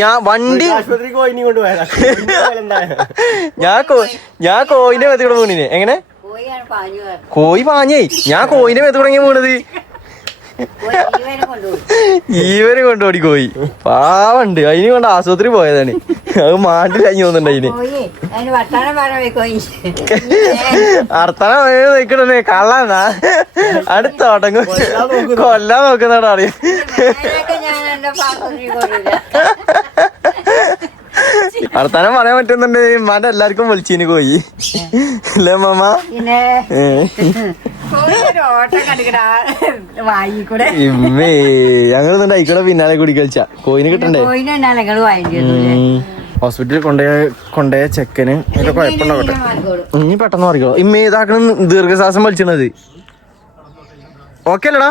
ഞാൻ വണ്ടി ആശുപത്രിക്ക് കോയിനി കൊണ്ട് പോയതാ. ഞാൻ കോയിന്റെ മേത്ത് കൂടെ വീണിനെ. എങ്ങനെ കോഴി പാഞ്ഞേ. ഞാൻ കോയിന്റെ മേത്ത് തുടങ്ങി വീണത്. ഈവനെ കൊണ്ടോടി കോയി. പാവണ്ട്. അതിന് കൊണ്ട് ആശുപത്രി പോയതാണ്. അത് മാണ്ടി കഴിഞ്ഞു തോന്നുന്നുണ്ട് അതിന്. അർത്തന നിക്കണേ കള്ളാന്നാ. അടുത്തോട്ടങ്ങ് കൊല്ലാൻ നോക്കുന്നാണ് അറിയാം. വർത്താനം പറയാൻ പറ്റുന്നുണ്ട്. ഉമ്മാന്റെ എല്ലാവർക്കും വിളിച്ചിന് കോയി അല്ലേ മാമ? ഇമ്മേ ഞങ്ങളൊന്നും ആയിക്കൂടെ പിന്നാലെ കൂടി കളിച്ച കോയിന് കിട്ടണ്ടേ? ഹോസ്പിറ്റലിൽ കൊണ്ടുപോയ ചെക്കന് അതിന്റെ കുഴപ്പമുണ്ടാവട്ടെ. ഇനി പെട്ടെന്ന് പറിക്കോ. ഇമ്മ ഇതാക്കണം ദീർഘശ്വാസം വലിച്ചത്. ഓക്കെ അല്ലടാ?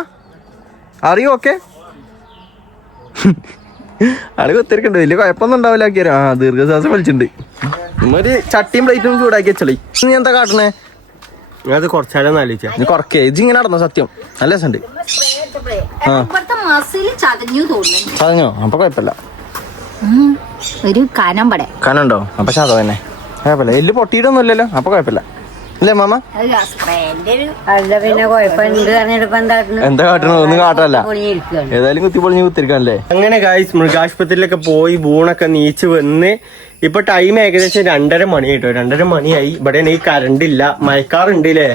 അറിയോ? ഓക്കെ ആള് കൊത്തിരിക്കണ്ട്. വലിയ കുഴപ്പമൊന്നും ഉണ്ടാവില്ല. ആക്കിയാ ദീർഘശ്വാസം വലിച്ചിട്ടുണ്ട്. ഒരു ചട്ടിയും പ്ലേറ്റും ചൂടാക്കി വെച്ചളി. നീ എന്താ കാട്ടണേ? അത് കുറച്ചാലും ആലോചിച്ചാ കുറക്കേ ഇജ്ജ് ഇങ്ങനെ നടന്നോ? സത്യം നല്ല രസമുണ്ട്. ചതഞ്ഞോ? അപ്പൊ കുഴപ്പമില്ല. ഒരു കനമ്പട കനുണ്ടോ? അപ്പൊ ചത തന്നെ കുഴപ്പമില്ല. എല്ല് പൊട്ടിയിട്ടൊന്നും ഇല്ലല്ലോ. അപ്പൊ കുഴപ്പമില്ല അല്ലേ മാമ? പിന്നെ കുഴപ്പമുണ്ട് പറഞ്ഞിട്ടിപ്പോ എന്താ കാട്ടണോ? ഒന്നും കാട്ടല്ല. ഏതായാലും കുത്തിപ്പൊളിഞ്ഞ് കുത്തിരിക്കാനല്ലേ. അങ്ങനെ ഗായ്സ് മൃഗാശുപത്രിയിലൊക്കെ പോയി ബൂണൊക്കെ നീച്ച് വന്ന് ഇപ്പൊ ടൈം ഏകദേശം 2:30 മണി കേട്ടോ. 2:30 മണിയായി. ഇവിടെ ഈ കറണ്ട് ഇല്ല. മഴക്കാറുണ്ട് അല്ലേ?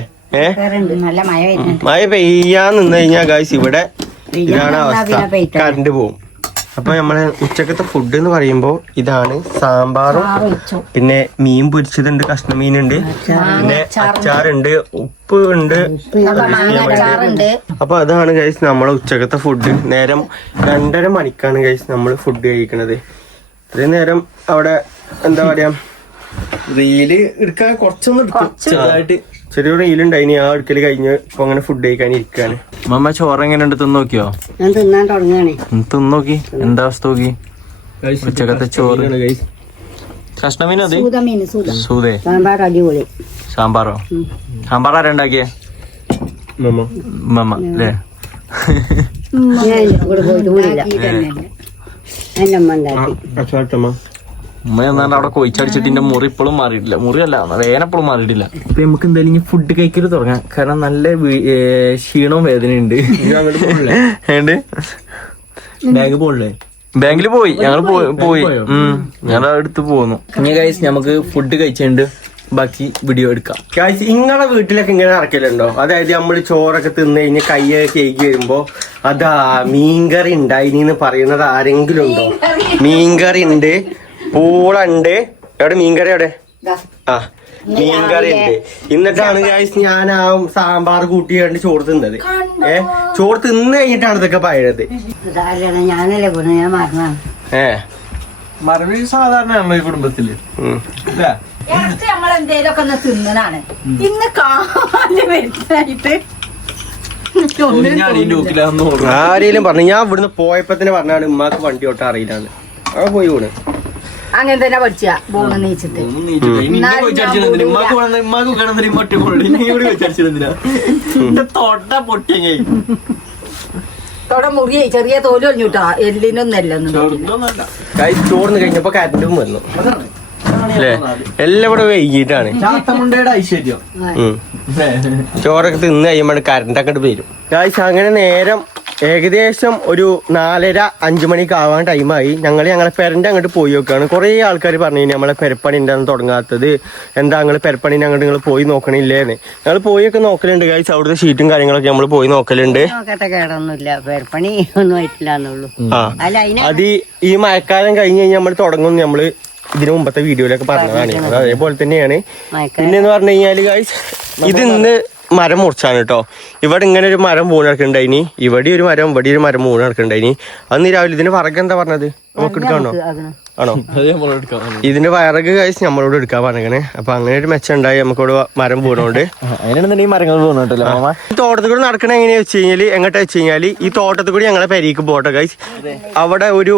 നല്ല മഴ മഴ പെയ്യാൻ നിന്ന് കഴിഞ്ഞാ ഗായ്സ് ഇവിടെ ഇതാണ് അവസ്ഥ. കറണ്ട് പോവും. അപ്പൊ നമ്മളെ ഉച്ചക്കത്തെ ഫുഡ് എന്ന് പറയുമ്പോ ഇതാണ് സാമ്പാറും പിന്നെ മീൻ പൊരിച്ചതുണ്ട്, കഷ്ണമീനുണ്ട്, പിന്നെ അച്ചാറുണ്ട്, ഉപ്പ് ഉണ്ട്. അപ്പൊ അതാണ് ഗൈസ് നമ്മളെ ഉച്ചക്കത്തെ ഫുഡ്. നേരം 2:30 മണിക്കാണ് ഗൈസ് നമ്മൾ ഫുഡ് കഴിക്കണത്. ഇത്രയും നേരം അവിടെ എന്താ പറയാ റീല് എടുക്കാൻ കുറച്ചൊന്നും ചെറുതായിട്ട് ചെറിയൊരു റീലുണ്ടായിനി. ആ എടുക്കല് കഴിഞ്ഞ് ഇപ്പൊ അങ്ങനെ ഫുഡ് കഴിക്കാൻ ഇരിക്കാണ്. മമ്മ ചോറ് എങ്ങനെയുണ്ട്? തിന്നോക്കിയോ? ഞാൻ തിന്നാൻ തുടങ്ങാണേ. തിന്നോക്കി. എന്താ അവസ്ഥ നോക്കി? ഉച്ചക്കത്തെ ചോറ് കഷ്ണമീൻ. അത് സൂതേ സാമ്പാർ അടിപൊളി. സാമ്പാറോ? സാമ്പാർ ആരാ ഉണ്ടാക്കിയേ? മമ്മ അല്ലേ? ഇവിടെ പോയിട്ട് കൂടിയില്ല. എന്റെ അമ്മ ഉണ്ടാക്കി. ഉമ്മ എന്നാണ്ട് അവിടെ കൊയിച്ചടിച്ചിട്ട് എന്റെ മുറി ഇപ്പോഴും മാറിയിട്ടില്ല. മുറിയല്ല, വേനപ്പോഴും മാറിയിട്ടില്ല. അപ്പൊ നമുക്ക് എന്തായാലും ഇനി ഫുഡ് കഴിക്കല് തുടങ്ങാം. കാരണം നല്ല ക്ഷീണവും വേദനയുണ്ട്. ബാങ്ക് പോകണ്ടേ? ബാങ്കിൽ പോയി. ഞങ്ങൾ പോയി ഞങ്ങൾ അടുത്ത് പോന്നു. ഇനി ഗൈസ് നമുക്ക് ഫുഡ് കഴിച്ചിട്ടുണ്ട്. ബാക്കി വീഡിയോ എടുക്കാം. ഗൈസ് നിങ്ങളെ വീട്ടിലൊക്കെ ഇങ്ങനെ നടക്കലുണ്ടോ? അതായത് നമ്മള് ചോറൊക്കെ തിന്ന് കഴിഞ്ഞ് കയ്യൊക്കെ കേക്ക് വരുമ്പോ അതാ മീൻകറി ഉണ്ടായിന്ന് പറയുന്നത് ആരെങ്കിലും ഉണ്ടോ? മീൻകറി ഉണ്ട്, പൂളുണ്ട്. എവിടെ മീൻകറി? എവിടെ? ആ മീൻകറി ഉണ്ട്. എന്നിട്ടാണ് ഗൈസ് ഞാൻ ആ സാമ്പാർ കൂട്ടിയാണ്ട് ചോറ് തിന്നത്. ചോറ് തിന്ന് കഴിഞ്ഞിട്ടാണ് ഇതൊക്കെ പഴയത്. ഞാനല്ലേ ഞാൻ മറന്നാണ്. മറവി സാധാരണയാണല്ലോ ഈ കുടുംബത്തില്. നമ്മളെന്തേലൊക്കെ ഒന്ന് തിന്നതാണ്. ഇന്ന് കാല് വരുത്തായിട്ട് ആരെങ്കിലും പറഞ്ഞു. ഞാൻ ഇവിടുന്ന് പോയപ്പോ തന്നെ പറഞ്ഞാണ് ഉമ്മാക്ക് വണ്ടി ഓട്ടാ അറിയില്ലാന്ന്. അവിടെ പോയി പോണ്. അങ്ങനെ തന്നെ പഠിച്ച ബോണ് നീച്ചിട്ട് തൊട മുറിയെ ചെറിയ തോല് ഒഴിഞ്ഞുട്ടാ. എല്ലിനൊന്നല്ല. ചോറിന് കഴിഞ്ഞപ്പോ കരണ്ടും വന്നു അല്ലേ? എല്ലാം ഇവിടെ വൈകിട്ടാണ്. ഐശ്വര്യം ചോറൊക്കെ തിന്ന് കഴിയുമ്പോൾ കരണ്ടൊക്കെ വരും. അങ്ങനെ നേരം ഏകദേശം ഒരു 4:30-5 മണിക്ക് ആവാൻ ടൈമായി. ഞങ്ങളെ പെരന്റെ അങ്ങോട്ട് പോയി നോക്കുകയാണ്. കുറെ ആൾക്കാർ പറഞ്ഞു നമ്മളെ പെരപ്പണി ഉണ്ടാകുന്ന തുടങ്ങാത്തത് എന്താ, ഞങ്ങൾ പെരപ്പണി അങ്ങോട്ട് നിങ്ങൾ പോയി നോക്കണില്ലേന്ന്. ഞങ്ങൾ പോയൊക്കെ നോക്കലുണ്ട് ഗൈസ്. അവിടുത്തെ ഷീറ്റും കാര്യങ്ങളൊക്കെ നമ്മൾ പോയി നോക്കലുണ്ട്. പെരപ്പണി ഒന്നും ആയിട്ടില്ലെന്നുള്ളൂ. അത് ഈ മഴക്കാലം കഴിഞ്ഞ് കഴിഞ്ഞാൽ നമ്മൾ തുടങ്ങും. നമ്മള് ഇതിനു മുമ്പത്തെ വീഡിയോയിലൊക്കെ പറഞ്ഞതാണ്. അത് അതേപോലെ തന്നെയാണ്. പിന്നെന്ന് പറഞ്ഞു കഴിഞ്ഞാല് ഗൈസ് ഇത് ഇന്ന് മരം മുറിച്ചാണ് കേട്ടോ. ഇവിടെ ഇങ്ങനെ ഒരു മരം മൂന്ന് നടക്കണ്ടായിനി. ഇവിടെ ഒരു മരം, ഇവിടെ ഒരു മരം മൂന്ന് നടക്കണ്ടായിനി. അന്ന് രാവിലെ ഇതിന് പറകെ എന്താ പറഞ്ഞത്? നമുക്ക് എടുക്കാണോ? ആണോ? ഇതിന്റെ വയറൊക്കെ കഴിച്ച് നമ്മളോട് എടുക്കാൻ പറഞ്ഞേ. അപ്പൊ അങ്ങനെ ഒരു മെച്ചം ഉണ്ടായി നമുക്കോട് മരം പോണോണ്ട്. അതിനാണെന്നുണ്ടെങ്കിൽ മരങ്ങൾ പോകുന്നുണ്ടല്ലോ മാമ. ഈ തോട്ടത്തിൽ കൂടി നടക്കണ എങ്ങനെയാ വെച്ച് കഴിഞ്ഞാല് എങ്ങോട്ടാ വെച്ച് കഴിഞ്ഞാല് ഈ തോട്ടത്തിൽ കൂടി ഞങ്ങളെ പെരീക്ക് പോട്ടെ ഗൈസ്. അവിടെ ഒരു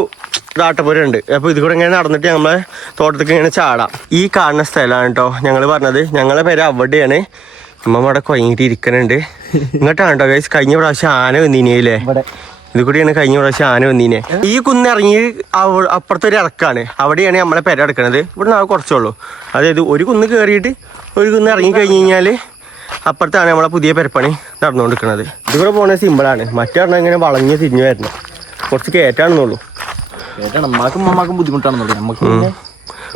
നാട്ടുപുരം ഉണ്ട്. അപ്പൊ ഇത് കൂടെ ഇങ്ങനെ നടന്നിട്ട് നമ്മളെ തോട്ടത്തേക്ക് ഇങ്ങനെ ചാടാം. ഈ കാണുന്ന സ്ഥലമാണ് കേട്ടോ ഞങ്ങൾ പറഞ്ഞത്. ഞങ്ങളെ പേര് അവിടെയാണ്. അമ്മ അവിടെ കൊയങ്ങിട്ട് ഇരിക്കണുണ്ട്. ഇങ്ങോട്ടാണ് കേട്ടോ ഗൈസ്. കഴിഞ്ഞ പ്രാവശ്യം ആന വന്നീനേ. ഇത് കൂടിയാണ് കഴിഞ്ഞ പ്രാവശ്യം ആന വന്നീനെ. ഈ കുന്നിറങ്ങി അപ്പുറത്തെ ഒരു ഇറക്കാണ്. അവിടെയാണ് നമ്മളെ പെര എടുക്കണത്. ഇവിടെ നാളെ കുറച്ചുള്ളൂ. അതായത് ഒരു കുന്ന് കയറിയിട്ട് ഒരു കുന്ന് ഇറങ്ങി കഴിഞ്ഞ് കഴിഞ്ഞാല് അപ്പുറത്താണ് നമ്മളെ പുതിയ പെരപ്പണി നടന്നുകൊണ്ടിരിക്കുന്നത്. ഇതിവിടെ പോകുന്നത് സിമ്പിളാണ്. മറ്റേ ഇങ്ങനെ വളഞ്ഞ് തിരിഞ്ഞു വരണം. കുറച്ച് കയറ്റാണെന്നുള്ളൂ. അമ്മമാക്കും ബുദ്ധിമുട്ടാണെന്നുള്ളൂ. നമുക്ക്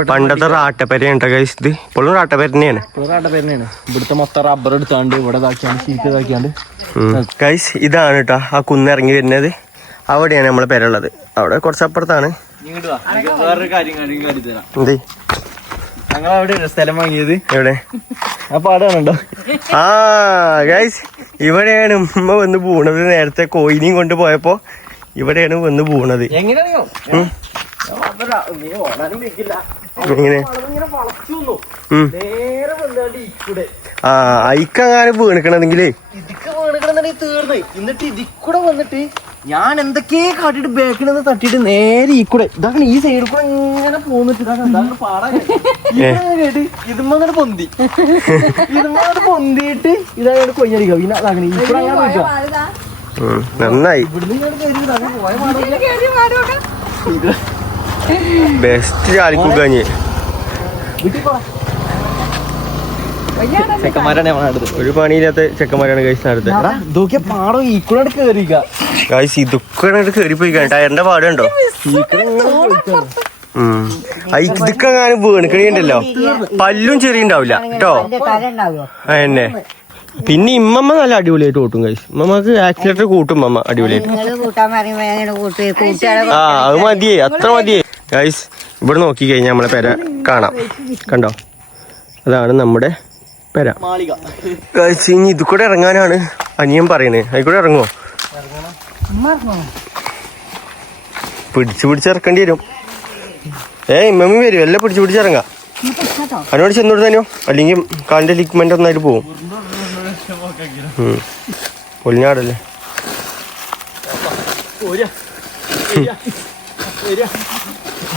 പണ്ടത്തെ റാട്ടപ്പേരയാണ് ഗൈസ്. ഇത് ഇപ്പോഴും റാട്ടപ്പേര തന്നെയാണ്. ഇവിടുത്തെ മൊത്തം റബ്ബർ എടുത്താണ്ട് ഇവിടെ ഇതാക്കിയാണ്ട് ഷീറ്റ് ഇതാക്കിയാണ്ട് ഗൈസ് ഇതാണ് കേട്ടോ ആ കുന്നിറങ്ങി വരുന്നത്. അവിടെയാണ് നമ്മളെ പേരുള്ളത്. അവിടെ കുറച്ചപ്പുറത്താണ്. വേറൊരു കാര്യം എന്തേ ഞങ്ങളവിടെ സ്ഥലം വാങ്ങിയത് എവിടെ? ആ പാടാണുണ്ടോ? ആ ഗൈസ് ഇവിടെയാണ് ഉമ്മ വന്ന് പൂണത്. നേരത്തെ കോയിനെയും കൊണ്ട് പോയപ്പോ ഇവിടെയാണ് വന്ന് പൂണത്. എങ്ങനെയാണോ എങ്ങനെ ആ അയക്കങ്ങനെ വീണിക്കണെങ്കിലേ ഇതിക്ക് വീണിക്കണെന്നുണ്ടെങ്കിൽ തീർന്ന്. എന്നിട്ട് ഇതിക്കൂടെ വന്നിട്ട് ഞാൻ എന്തൊക്കെയോ കാട്ടിട്ട് ബാക്കിൽ നിന്ന് തട്ടിട്ട് നേരെ ഈ കൂടെ ഇതാക്കണം ഈ സൈഡിൽ കൂടെ ഇങ്ങനെ പോന്നിട്ട് കേട്ട് ഇതുമ്മ പൊന്തി പൊന്തിയിട്ട് ഇതായത് കൊയ്യടിക്കാം. പിന്നെ അതാകണം ഈ കൂടെ അങ്ങനെ പോയിക്കാം. നന്നായി. ബെസ്റ്റ് ചാലിക്കുഞ്ഞ് ചെക്കന്മാരാണ് നമ്മളടുത്ത്. ഒരു പണിയില്ലാത്ത ചെക്കന്മാരാണ് ഗൈസ് അടുത്ത്. ഇതൊക്കെ പാടോ ഈ കൂടെ കേറിക്ക ഗൈസ് ഇതൊക്കെ കയറിപ്പോയി ടയറിന്റെ പാടുണ്ടോ? ഇതൊക്കെ വീണിക്കണിണ്ടല്ലോ. പല്ലും ചെറിയ ഉണ്ടാവില്ല കേട്ടോ. അതന്നെ. പിന്നെ ഇമ്മമ്മ നല്ല അടിപൊളിയായിട്ട് കൂട്ടും ഗൈസ്. ഇമ്മമ്മക്ക് ആക്സിലേറ്റർ കൂട്ടും അമ്മ അടിപൊളിയായിട്ട്. ആ അത് മതിയേ, അത്ര മതിയേ ഗൈസ്. ഇവിടെ നോക്കി കഴിഞ്ഞാൽ നമ്മളെ പെര കാണാം. കണ്ടോ? അതാണ് നമ്മുടെ പെര ഗൈസ്. ഇനി ഇത് കൂടെ ഇറങ്ങാനാണ് അനിയൻ പറയണേ. അതിൽ ഇറങ്ങുമോ? പിടിച്ചിറക്കേണ്ടി വരും. ഇമ്മമ്മ വരും. എല്ലാം പിടിച്ചിറങ്ങാം. അതിനോട് ചെന്നോട് തന്നെയോ അല്ലെങ്കിൽ കാലിന്റെ ലിഗ്മെന്റ് ഒന്നായിട്ട് പോവും. പൊലിഞ്ഞാടല്ലേ.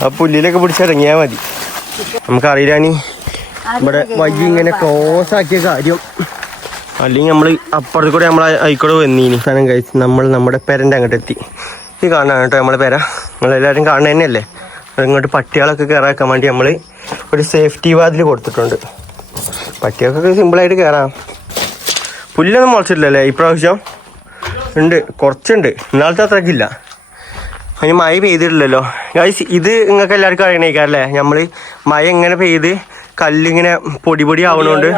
ആ പുല്ലിലൊക്കെ പിടിച്ചിറങ്ങിയാ മതി. നമുക്കറിയില്ലാനി ഇവിടെ വഴി ഇങ്ങനെ ക്ലോസ് ആക്കിയ കാര്യം. അല്ലെങ്കിൽ നമ്മൾ അപ്പുറത്ത് കൂടെ നമ്മൾ ആയിക്കൂടെ വന്നീനി സാധനം കഴിച്ച് നമ്മൾ നമ്മുടെ പെരൻ്റെ അങ്ങോട്ട് എത്തി. ഈ കാണാൻ കേട്ടോ നമ്മളെ പെര. നമ്മളെല്ലാവരും കാണുക തന്നെയല്ലേ. അതിങ്ങോട്ട് പട്ടികളൊക്കെ കയറാക്കാൻ വേണ്ടി നമ്മൾ ഒരു സേഫ്റ്റി വാതിൽ കൊടുത്തിട്ടുണ്ട്. പട്ടികൾക്കൊക്കെ സിമ്പിളായിട്ട് കയറാം. പുല്ലൊന്നും മുളച്ചിട്ടില്ലല്ലേ ഇപ്രാവശ്യം? ഉണ്ട്, കുറച്ചുണ്ട്. ഇന്നാളത്തെ അത്രക്കില്ല. അതിന് മഴ പെയ്തിട്ടില്ലല്ലോ ഗൈസ്. ഇത് നിങ്ങൾക്ക് എല്ലാവർക്കും അറിയണേക്കാരല്ലേ. നമ്മൾ മഴ ഇങ്ങനെ പെയ്ത് കല്ലിങ്ങനെ പൊടി ആവണോണ്ട്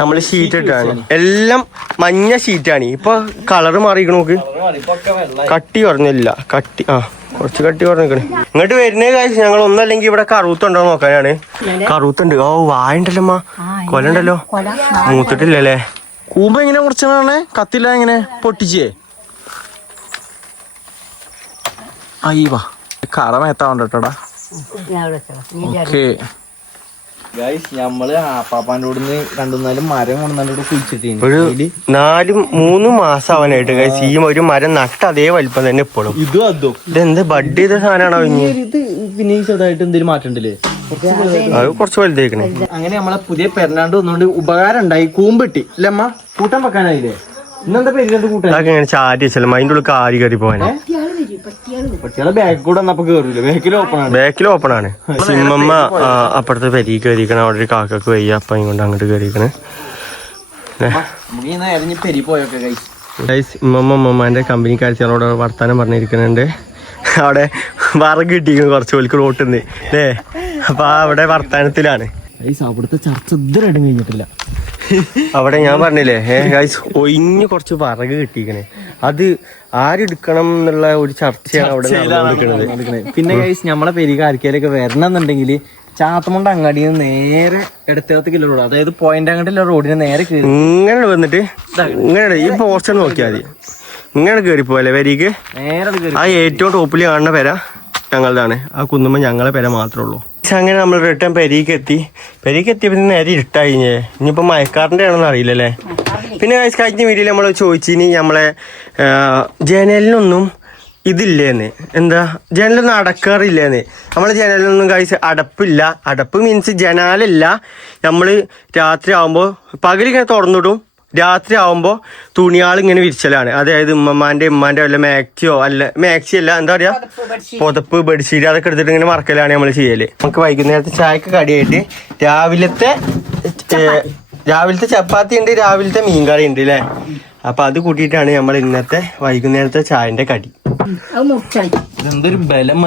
നമ്മൾ ഷീറ്റ് ഇട്ടാണ്. എല്ലാം മഞ്ഞ ഷീറ്റാണ്. ഇപ്പൊ കളറ് മാറിക്കണ നോക്ക്. കട്ടി കുറഞ്ഞില്ല. കുറച്ച് കട്ടി കുറഞ്ഞിക്കണേ. ഇങ്ങോട്ട് വരുന്നേ കാര്യം ഞങ്ങൾ ഒന്നല്ലെങ്കിൽ ഇവിടെ കറുത്തുണ്ടോ നോക്കാനാണ്. കറുത്തുണ്ട്. ഓ വായുണ്ടല്ലോ അമ്മ. കൊല ഉണ്ടല്ലോ. മൂത്തിട്ടില്ലല്ലേ. കൂമ്പ എങ്ങനെ മുറിച്ചാണേ? കത്തില്ല എങ്ങനെ പൊട്ടിച്ചേ? അയ്യവാ കറ മേത്താവണ്ടോടാ. ഓക്കെ നമ്മള് ആപ്പാപ്പാൻ്റെ കൂടെ 2-4 മരം കൊണ്ടുവന്നിട്ട് കുഴിച്ചിട്ട് ഒരു 4-3 മാസം ആവാനായിട്ട് ഗൈസ് ഈ ഒരു മരം നട്ട അതേ വലിപ്പം തന്നെ ഇപ്പോഴും. ഇതെന്ത് ബഡ് ചെയ്ത സാധനമാണോ? ഇത് പിന്നെ ചെറുതായിട്ട് എന്തെങ്കിലും മാറ്റണ്ടല്ലേ? അത് കുറച്ച് വലുതേക്കണേ. അങ്ങനെ നമ്മളെ പുതിയ പെരുന്നാണ്ട് ഒന്നുകൊണ്ട് ഉപകാരം ഉണ്ടായി. കൂമ്പിട്ടി അല്ലേ അമ്മ? കൂട്ടാൻ വെക്കാനായില്ലേ? ഇന്നെന്താ പെരുന്നാണ്ട് കൂട്ടാൻ അതൊക്കെ ഇങ്ങനെ ചാരി വെച്ചാലും അതിൻ്റെ ഉള്ളിൽ കാരി കയറി പോകാനാ. പട്ടികളെ ബാക്ക് കൂടെ വന്നപ്പോ കേറില്ല. ബാക്കിൽ ഓപ്പൺ ആണ്. സിമ്മമ്മ അപ്പുറത്തെ പെരി കയറിക്കണം. അവിടെ ഒരു കാക്കക്ക് വയ്യ. അപ്പം ഇങ്ങോട്ട് അങ്ങോട്ട് കയറിക്കണ്. പെരി പോയൊക്കെ ഗൈസ് ഉമ്മമ്മന്റെ കമ്പനിക്കാഴ്ചകളോട് വർത്താനം പറഞ്ഞിരിക്കുന്നുണ്ട്. അവിടെ വറക് കിട്ടിയിരിക്കുന്നു കുറച്ച് പോലിക്ക് റോട്ടിന്ന് അല്ലേ. അപ്പൊ അവിടെ വർത്താനത്തിലാണ്. അവിടുത്തെ ചർച്ച ഇതുവരെയായിട്ടും കഴിഞ്ഞിട്ടില്ല. അവിടെ ഞാൻ പറഞ്ഞില്ലേ ഗൈസ് ഒഴിഞ്ഞ് കുറച്ച് വറക് കിട്ടിയിരിക്കണേ. അത് ആരെടുക്കണം എന്നുള്ള ഒരു ചർച്ചയാണ് അവിടെ നടക്കുന്നത്. പിന്നെ ഗൈസ് നമ്മളെ പെരിക്ക് ആർക്കേലൊക്കെ വരണം എന്നുണ്ടെങ്കിൽ ചാത്തമുണ്ട് അങ്ങാടിയിൽ നിന്ന് നേരെ ഇടത്തേക്കില്ല റോഡ്, അതായത് പോയിന്റ് അങ്ങോട്ടുള്ള റോഡിന് നേരെ ഇങ്ങനെ വന്നിട്ട് ഇങ്ങനെ ഈ പോസ്റ്റർ നോക്കിയാൽ മതി. ഇങ്ങനെ കയറിപ്പോയല്ലേ പെരിക്ക്. നേരെ ആ ഏറ്റവും ടോപ്പിൽ കാണുന്ന പെര ഞങ്ങളുടെയാണ്. ആ കുന്നുമ്പോൾ ഞങ്ങളെ പെര മാത്രമേ ഉള്ളൂ. പക്ഷെ അങ്ങനെ നമ്മൾ റിട്ടേൺ പെരീക്ക് എത്തിയപ്പോൾ നേരെ ഇരുട്ടായി. ഇനിയിപ്പോൾ മയക്കാറിൻ്റെ ആണെന്ന് അറിയില്ലല്ലേ. പിന്നെ കഴിഞ്ഞ വീഡിയോയിൽ നമ്മൾ ചോദിച്ചിനി നമ്മളെ ജനലിനൊന്നും ഇതില്ലേന്ന്, എന്താ ജനലൊന്നും അടക്കാറില്ലേന്ന്. നമ്മളെ ജനലിനൊന്നും കഴിച്ച് അടപ്പില്ല. അടപ്പ് മീൻസ് ജനാലല്ല. നമ്മൾ രാത്രി ആകുമ്പോൾ പകലിങ്ങനെ തുറന്നിടും, രാത്രി ആവുമ്പോൾ തുണിയാൾ ഇങ്ങനെ വിരിച്ചലാണ്. അതായത് ഉമ്മാൻ്റെ വല്ല മാക്സി അല്ല എന്താ പറയാ, പുതപ്പ് ബെഡ്ഷീറ്റ് അതൊക്കെ എടുത്തിട്ട് ഇങ്ങനെ മറക്കലാണ് നമ്മൾ ചെയ്യല്. നമുക്ക് വൈകുന്നേരത്തെ ചായക്ക് കടിയായിട്ട് രാവിലത്തെ ചപ്പാത്തി ഉണ്ട്, രാവിലത്തെ മീൻകറി ഉണ്ട് അല്ലേ. അപ്പൊ അത് കൂട്ടിയിട്ടാണ് നമ്മൾ ഇന്നത്തെ വൈകുന്നേരത്തെ ചായന്റെ കടി. എന്തൊരു ബലം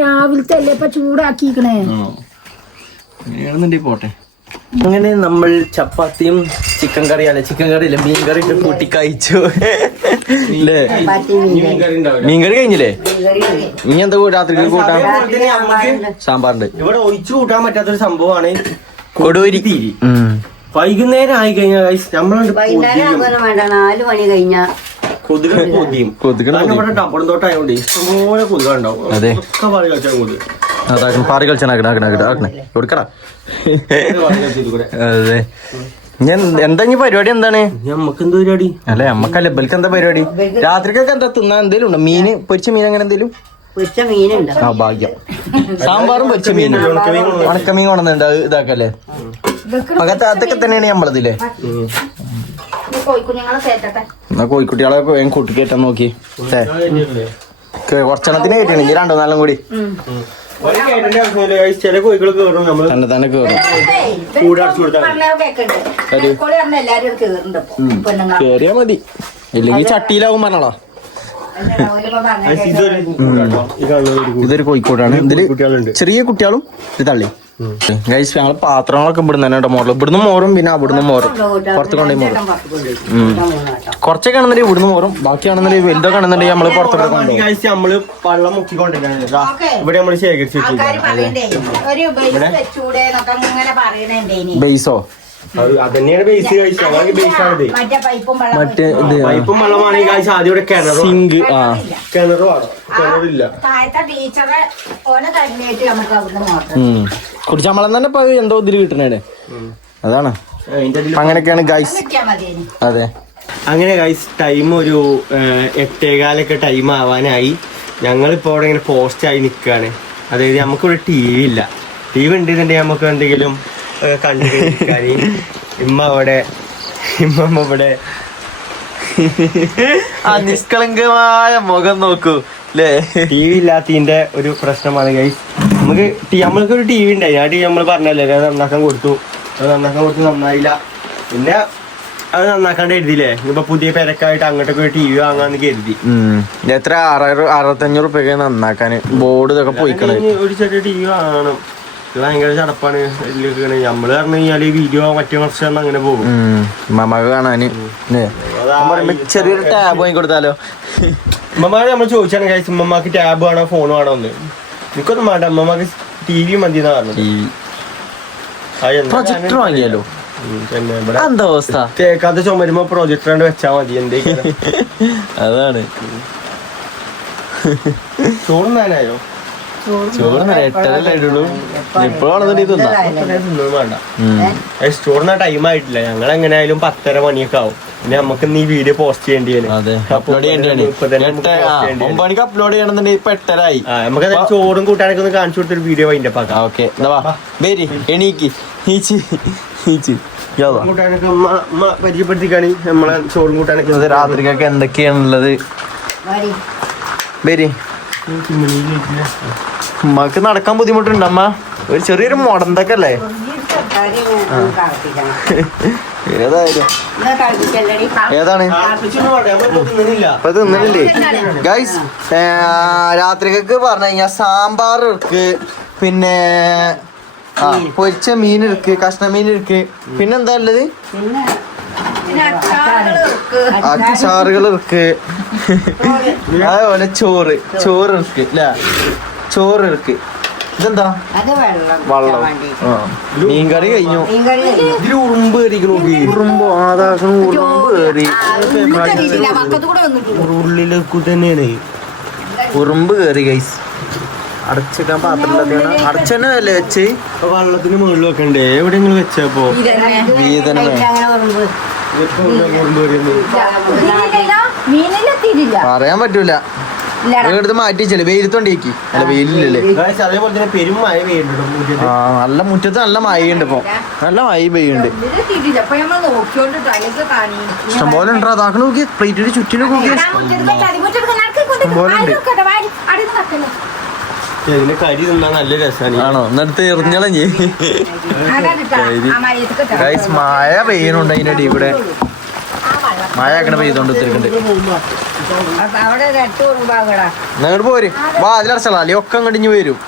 രാവിലത്തെ അല്ലേ ഇപ്പൊ ചൂടാക്കിക്കണേ. പോട്ടെ. അങ്ങനെ നമ്മൾ ചപ്പാത്തിയും ചിക്കൻ കറി മീൻ കറി ഒക്കെ കൂട്ടി കഴിച്ചു. മീൻകറി കഴിഞ്ഞില്ലേ? ഇനി എന്താ രാത്രി കൂട്ടാൻ? സാമ്പാറുണ്ട്. ഇവിടെ ഒഴിച്ചു കൂട്ടാൻ പറ്റാത്തൊരു സംഭവമാണ് കൊടുവരി. വൈകുന്നേരം ആയി കഴിഞ്ഞാൽ വൈകുന്നേരം 4 മണി കഴിഞ്ഞാ ഇവിടെ ടപ്പറും തോട്ടായോണ്ട് ഇഷ്ടംപോലെ കൊതുകുണ്ടാവും. അതെ, ഒക്കെ പാറി കളിച്ചാൽ കൊതുക്. പാറി കളിച്ചാ അതെ. ഞാൻ എന്താ ഈ പരിപാടി? എന്താണ് നമ്മക്ക് എന്ത് പരിപാടി? അല്ല നമ്മക്കല്ല, ബൽക്ക് എന്താ പരിപാടി? രാത്രിക്കൊക്കെ എന്താ തിന്നാൻ എന്തേലും ഉണ്ടോ? മീന്, പൊരിച്ച മീൻ അങ്ങനെ എന്തേലും? പൊരിച്ച മീനുണ്ട്. ആ ഭാഗ്യം. സാമ്പാറും പൊരിച്ച മീനും ഉണക്കമീൻ കൊണ്ടുണ്ട് ഇതാക്കല്ലേ. അതൊക്കെ തന്നെയാണ് നമ്മളതില്ലേ. എന്നാ കോഴിക്കുട്ടികളെ കൂട്ടി കയറ്റാൻ നോക്കി. കുറച്ചെണ്ണത്തിന് കയറ്റിയാണ്. ഇനി 2-4 കൂടി ചില കോഴികൾ കയറും, നമ്മൾ തന്നെ കയറും. കേറിയാ മതി, ഇല്ലെങ്കിൽ ചട്ടിയിലാവും പറഞ്ഞോളാ. ഇതൊരു കോഴിക്കോടാണ്. ഇതില് ചെറിയ കുട്ടികളും ഇത് തള്ളി. ഗൈസ് ഞങ്ങള് പാത്രങ്ങളൊക്കെ ഇവിടുന്ന് തന്നെ മോഡൽ. ഇവിടുന്ന് മോറും, പിന്നെ അവിടുന്ന് മോറും, പുറത്ത് കൊണ്ടേ മോറും. കുറച്ചൊക്കെ ആണെന്നുണ്ടെങ്കിൽ ഇവിടുന്ന് മോറും, ബാക്കിയാണെന്നുണ്ടെങ്കിൽ വലുതൊക്കെ ആണെന്നുണ്ടെങ്കിൽ നമ്മള് പുറത്തോട്ട് കൊണ്ടുപോകും. നമ്മള് വെള്ളം മുക്കിക്കൊണ്ടിരിക്കുകയാണ്. ഇവിടെ നമ്മള് ശേഖരിച്ചു ബേസോ അതന്നെയാണ് ബേസ് കഴിച്ചത്. ബേസാണിത്. മറ്റേ പൈപ്പും വെള്ളമാണെങ്കിൽ കഴിച്ച ആദ്യം ഇവിടെ സിങ്ക്. കിണറ് കിണറില്ല. കുടിച്ചാമ്പളം തന്നെ ഇപ്പൊ എന്തോ ഇതില് കിട്ടണേ. അതാണ്. അങ്ങനെയൊക്കെയാണ് ഗൈസ്. അതെ, അങ്ങനെ ഗൈസ് ടൈം ഒരു 8:15 ടൈം ആവാനായി. ഞങ്ങളിപ്പോ അവിടെ ഇങ്ങനെ പോസ്റ്റായി നിൽക്കുകയാണ്. അതായത് നമുക്കിവിടെ TV ഇല്ല. TV ഉണ്ടെന്നുണ്ടെങ്കിൽ നമുക്ക് എന്തെങ്കിലും കണ്ടിരിക്കാൻ. ഇമ്മ ഇവിടെ ആ നിഷ്കളങ്കമായ മുഖം നോക്കൂ അല്ലേ. TV ഇല്ലാത്തതിന്റെ ഒരു പ്രശ്നമാണ് ഗൈസ്. നമ്മൾക്കൊരു TV ഉണ്ടായി. ആ TV നമ്മൾ പറഞ്ഞല്ലേ, അത് നന്നാക്കാൻ കൊടുത്തു നന്നായില്ല. പിന്നെ അത് നന്നാക്കാണ്ട് എഴുതിയില്ലേ. ഇപ്പൊ പുതിയ പെരക്കായിട്ട് അങ്ങോട്ടൊക്കെ ഒരു TV വാങ്ങാന്ന് കരുതി. എത്ര 600-650 റുപ്യ നന്നാക്കാന് ബോർഡ് ഇതൊക്കെ പോയിക്കണേ. ഒരു ചെറിയ TV വാങ്ങണം. ഭയങ്കര ചടപ്പാണ്. നമ്മള് പറഞ്ഞു കഴിഞ്ഞാല് വീഡിയോ മറ്റേ വർഷം അങ്ങനെ പോകും. മമ്മക്ക് കാണാന് ചെറിയൊരു ടാബ് വാങ്ങി കൊടുത്താലോ. ഉമ്മമാരെ നമ്മൾ ചോദിച്ചാണ് കഴിച്ച് ഉമ്മമാക്ക് ടാബ് വേണോ ഫോൺ വേണോ എന്ന്. എനിക്കൊന്നും വേണ്ട, ഉമ്മമാക്ക് TV മതി എന്നാ പറഞ്ഞു. പ്രൊജക്ടർ വാങ്ങിയാലോ? എന്താ അവസ്ഥ? കേൾക്കാത്ത ചുമരുമ്പോ പ്രൊജക്ടർ കൊണ്ട് വെച്ചാ മതി. എന്തെങ്കിലും അതാണ്. ചോറുന്നാനായോ? ചോറിന് 8:30 ഇടുള്ളൂ. ഇപ്പോഴാണ് വേണ്ട. ചോറിന ടൈം ആയിട്ടില്ല. ഞങ്ങൾ എങ്ങനെയായാലും 10:30 മണിയൊക്കെ ആവും. പിന്നെ നമുക്ക് ഈ വീഡിയോ പോസ്റ്റ് ചെയ്യേണ്ടി വരും. 9 മണിക്ക് അപ്ലോഡ് ചെയ്യണമെന്നുണ്ടെങ്കിൽ ഇപ്പൊ 8:30 ആയി. നമുക്ക് ചോറും കൂട്ടാനൊക്കെ ഒന്ന് കാണിച്ചു കൊടുത്തൊരു വീഡിയോ അതിന്റെ പാക്കാം. ഓക്കെ, എണീക്ക് കൂട്ടാനൊക്കെ പരിചയപ്പെടുത്തിക്കാണ് നമ്മളെ ചോറും കൂട്ടാനൊക്കെ. രാത്രിക്കൊക്കെ എന്തൊക്കെയാണുള്ളത്? ബേരി ഉമ്മക്ക് നടക്കാൻ ബുദ്ധിമുട്ടുണ്ട്. അമ്മ ഒരു ചെറിയൊരു മുടന്തൊക്കെ അല്ലേ? ഏതാണ് ഇപ്പൊ തിന്നില്ലേ ഗൈസ്? രാത്രിക്കൊക്കെ പറഞ്ഞു കഴിഞ്ഞാ സാമ്പാർ ഇருக்கு, പിന്നെ പൊരിച്ച മീൻ ഇருக்கு, കഷ്ണ മീൻ ഇருக்கு, പിന്നെന്താ ഉള്ളത്? അച്ചാറുകൾ ഇருக்கு, അതേപോലെ ചോറ് ഇருக்கு അല്ലേ? ചോറ് ഇருக்கு. ഇതെന്താ? വെള്ളം. മീൻകറി കഴിഞ്ഞു. ഉറുമ്പ് ഉറുമ്പോ അതാക്കണം. ഉറുമ്പ് കയറി ഉള്ളിലേക്ക് തന്നെയാണ്. ഉറുമ്പ് കയറി ഗൈസ്. അടച്ചിടാൻ പാത്രമില്ലാതെ അടച്ചന്നെ അല്ലേ വെച്ച്. വെള്ളത്തിന് മുകളിൽ വെക്കണ്ടേ? എവിടെയെങ്കിലും വെച്ചപ്പോ മീനിലെത്തിയിട്ടില്ല. പറയാൻ പറ്റൂല. എടുത്ത് മാറ്റി വെച്ചല്ലേ വെയിലത്തോണ്ടേക്ക്. അല്ല വെയിലില്ലല്ലേ. അതേപോലെ തന്നെ പെരും മഴ പെയ്യുന്നുണ്ട്. ആ നല്ല മുറ്റത്ത് നല്ല മഴയുണ്ട് ഇപ്പൊ. നല്ല മഴ പെയ്യുണ്ട്. ഇഷ്ടംപോലെ ഉണ്ടോ? അതാക്കണ നോക്കി പ്ലേറ്റിന്റെ ചുറ്റിനും നോക്കി ഇഷ്ടംപോലെ ഉണ്ട്. ഇതിന്റെ കരി തിന്നാൻ നല്ല രസമാണ്. ആണോ? എന്നിടത്ത് എറിഞ്ഞളഞ്ഞ് ഗൈസ്. മഴ പെയ്യണുണ്ട് അതിന്റെ അടി ഇവിടെ. മഴ അങ്ങനെ പെയ്തോണ്ട് തിരിക്കണ്ട്. അങ്ങോട്ട് പോര്. വാ അതിലടച്ചളാ അല്ലേ ഒക്കെ അങ്ങോട്ട് വരും.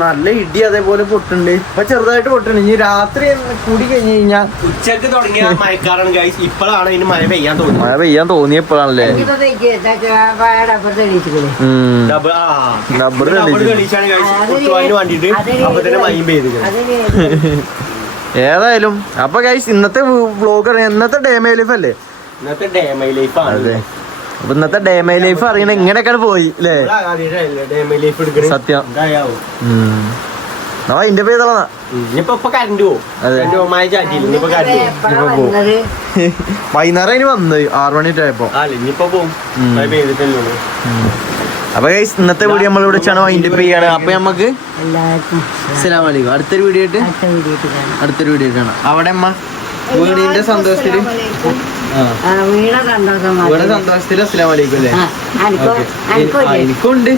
നല്ല ഇടി അതേപോലെ പൊട്ടുണ്ട്. ഇപ്പൊ ചെറുതായിട്ട് പൊട്ടുണ്ട്. ഇനി രാത്രി കൂടി കഴിഞ്ഞ് കഴിഞ്ഞാൽ ഉച്ചക്ക് തുടങ്ങിയ മഴക്കാറാണ് ഗൈസ്. ഇപ്പോഴാണ് ഇതിന് മഴ പെയ്യാൻ തോന്നുന്നത്. മഴ പെയ്യാൻ തോന്നിയപ്പോഴാണല്ലേ. ഏതായാലും അപ്പൊ ഗൈസ് ഇന്നത്തെ വ്ലോഗ് ഇന്നത്തെ ഡേ മൈ ലൈഫ് അല്ലേ. ഇന്നത്തെ ഡേ മൈ ലൈഫ് ആണ്. അതെ. അപ്പൊ ഇന്നത്തെ ഡേ മൈ ലൈഫ് അറിയണ ഇങ്ങനെയൊക്കെയാണ് പോയി അല്ലേ. സത്യം. അതിന്റെ പേരുള്ളതാ. കറണ്ട് പോകും. വൈകുന്നേരം അതിന് വന്നത് 6 മണിയായപ്പോ. അപ്പൊ ഗൈസ് ഇന്നത്തെ വീഡിയോ നമ്മളിവിടെ വെച്ചാണ് വൈൻഡപ്പ് ചെയ്യാണ്. അപ്പൊ നമുക്ക് അസ്സലാമു അലൈക്കും. അടുത്തൊരു വീഡിയോ ആയിട്ട് കാണാം. അവിടെ അമ്മ വീടിന്റെ സന്തോഷത്തില് വീടെ സന്തോഷത്തില് അസ്സലാമു അലൈക്കും അല്ലേ. എനിക്കുണ്ട്.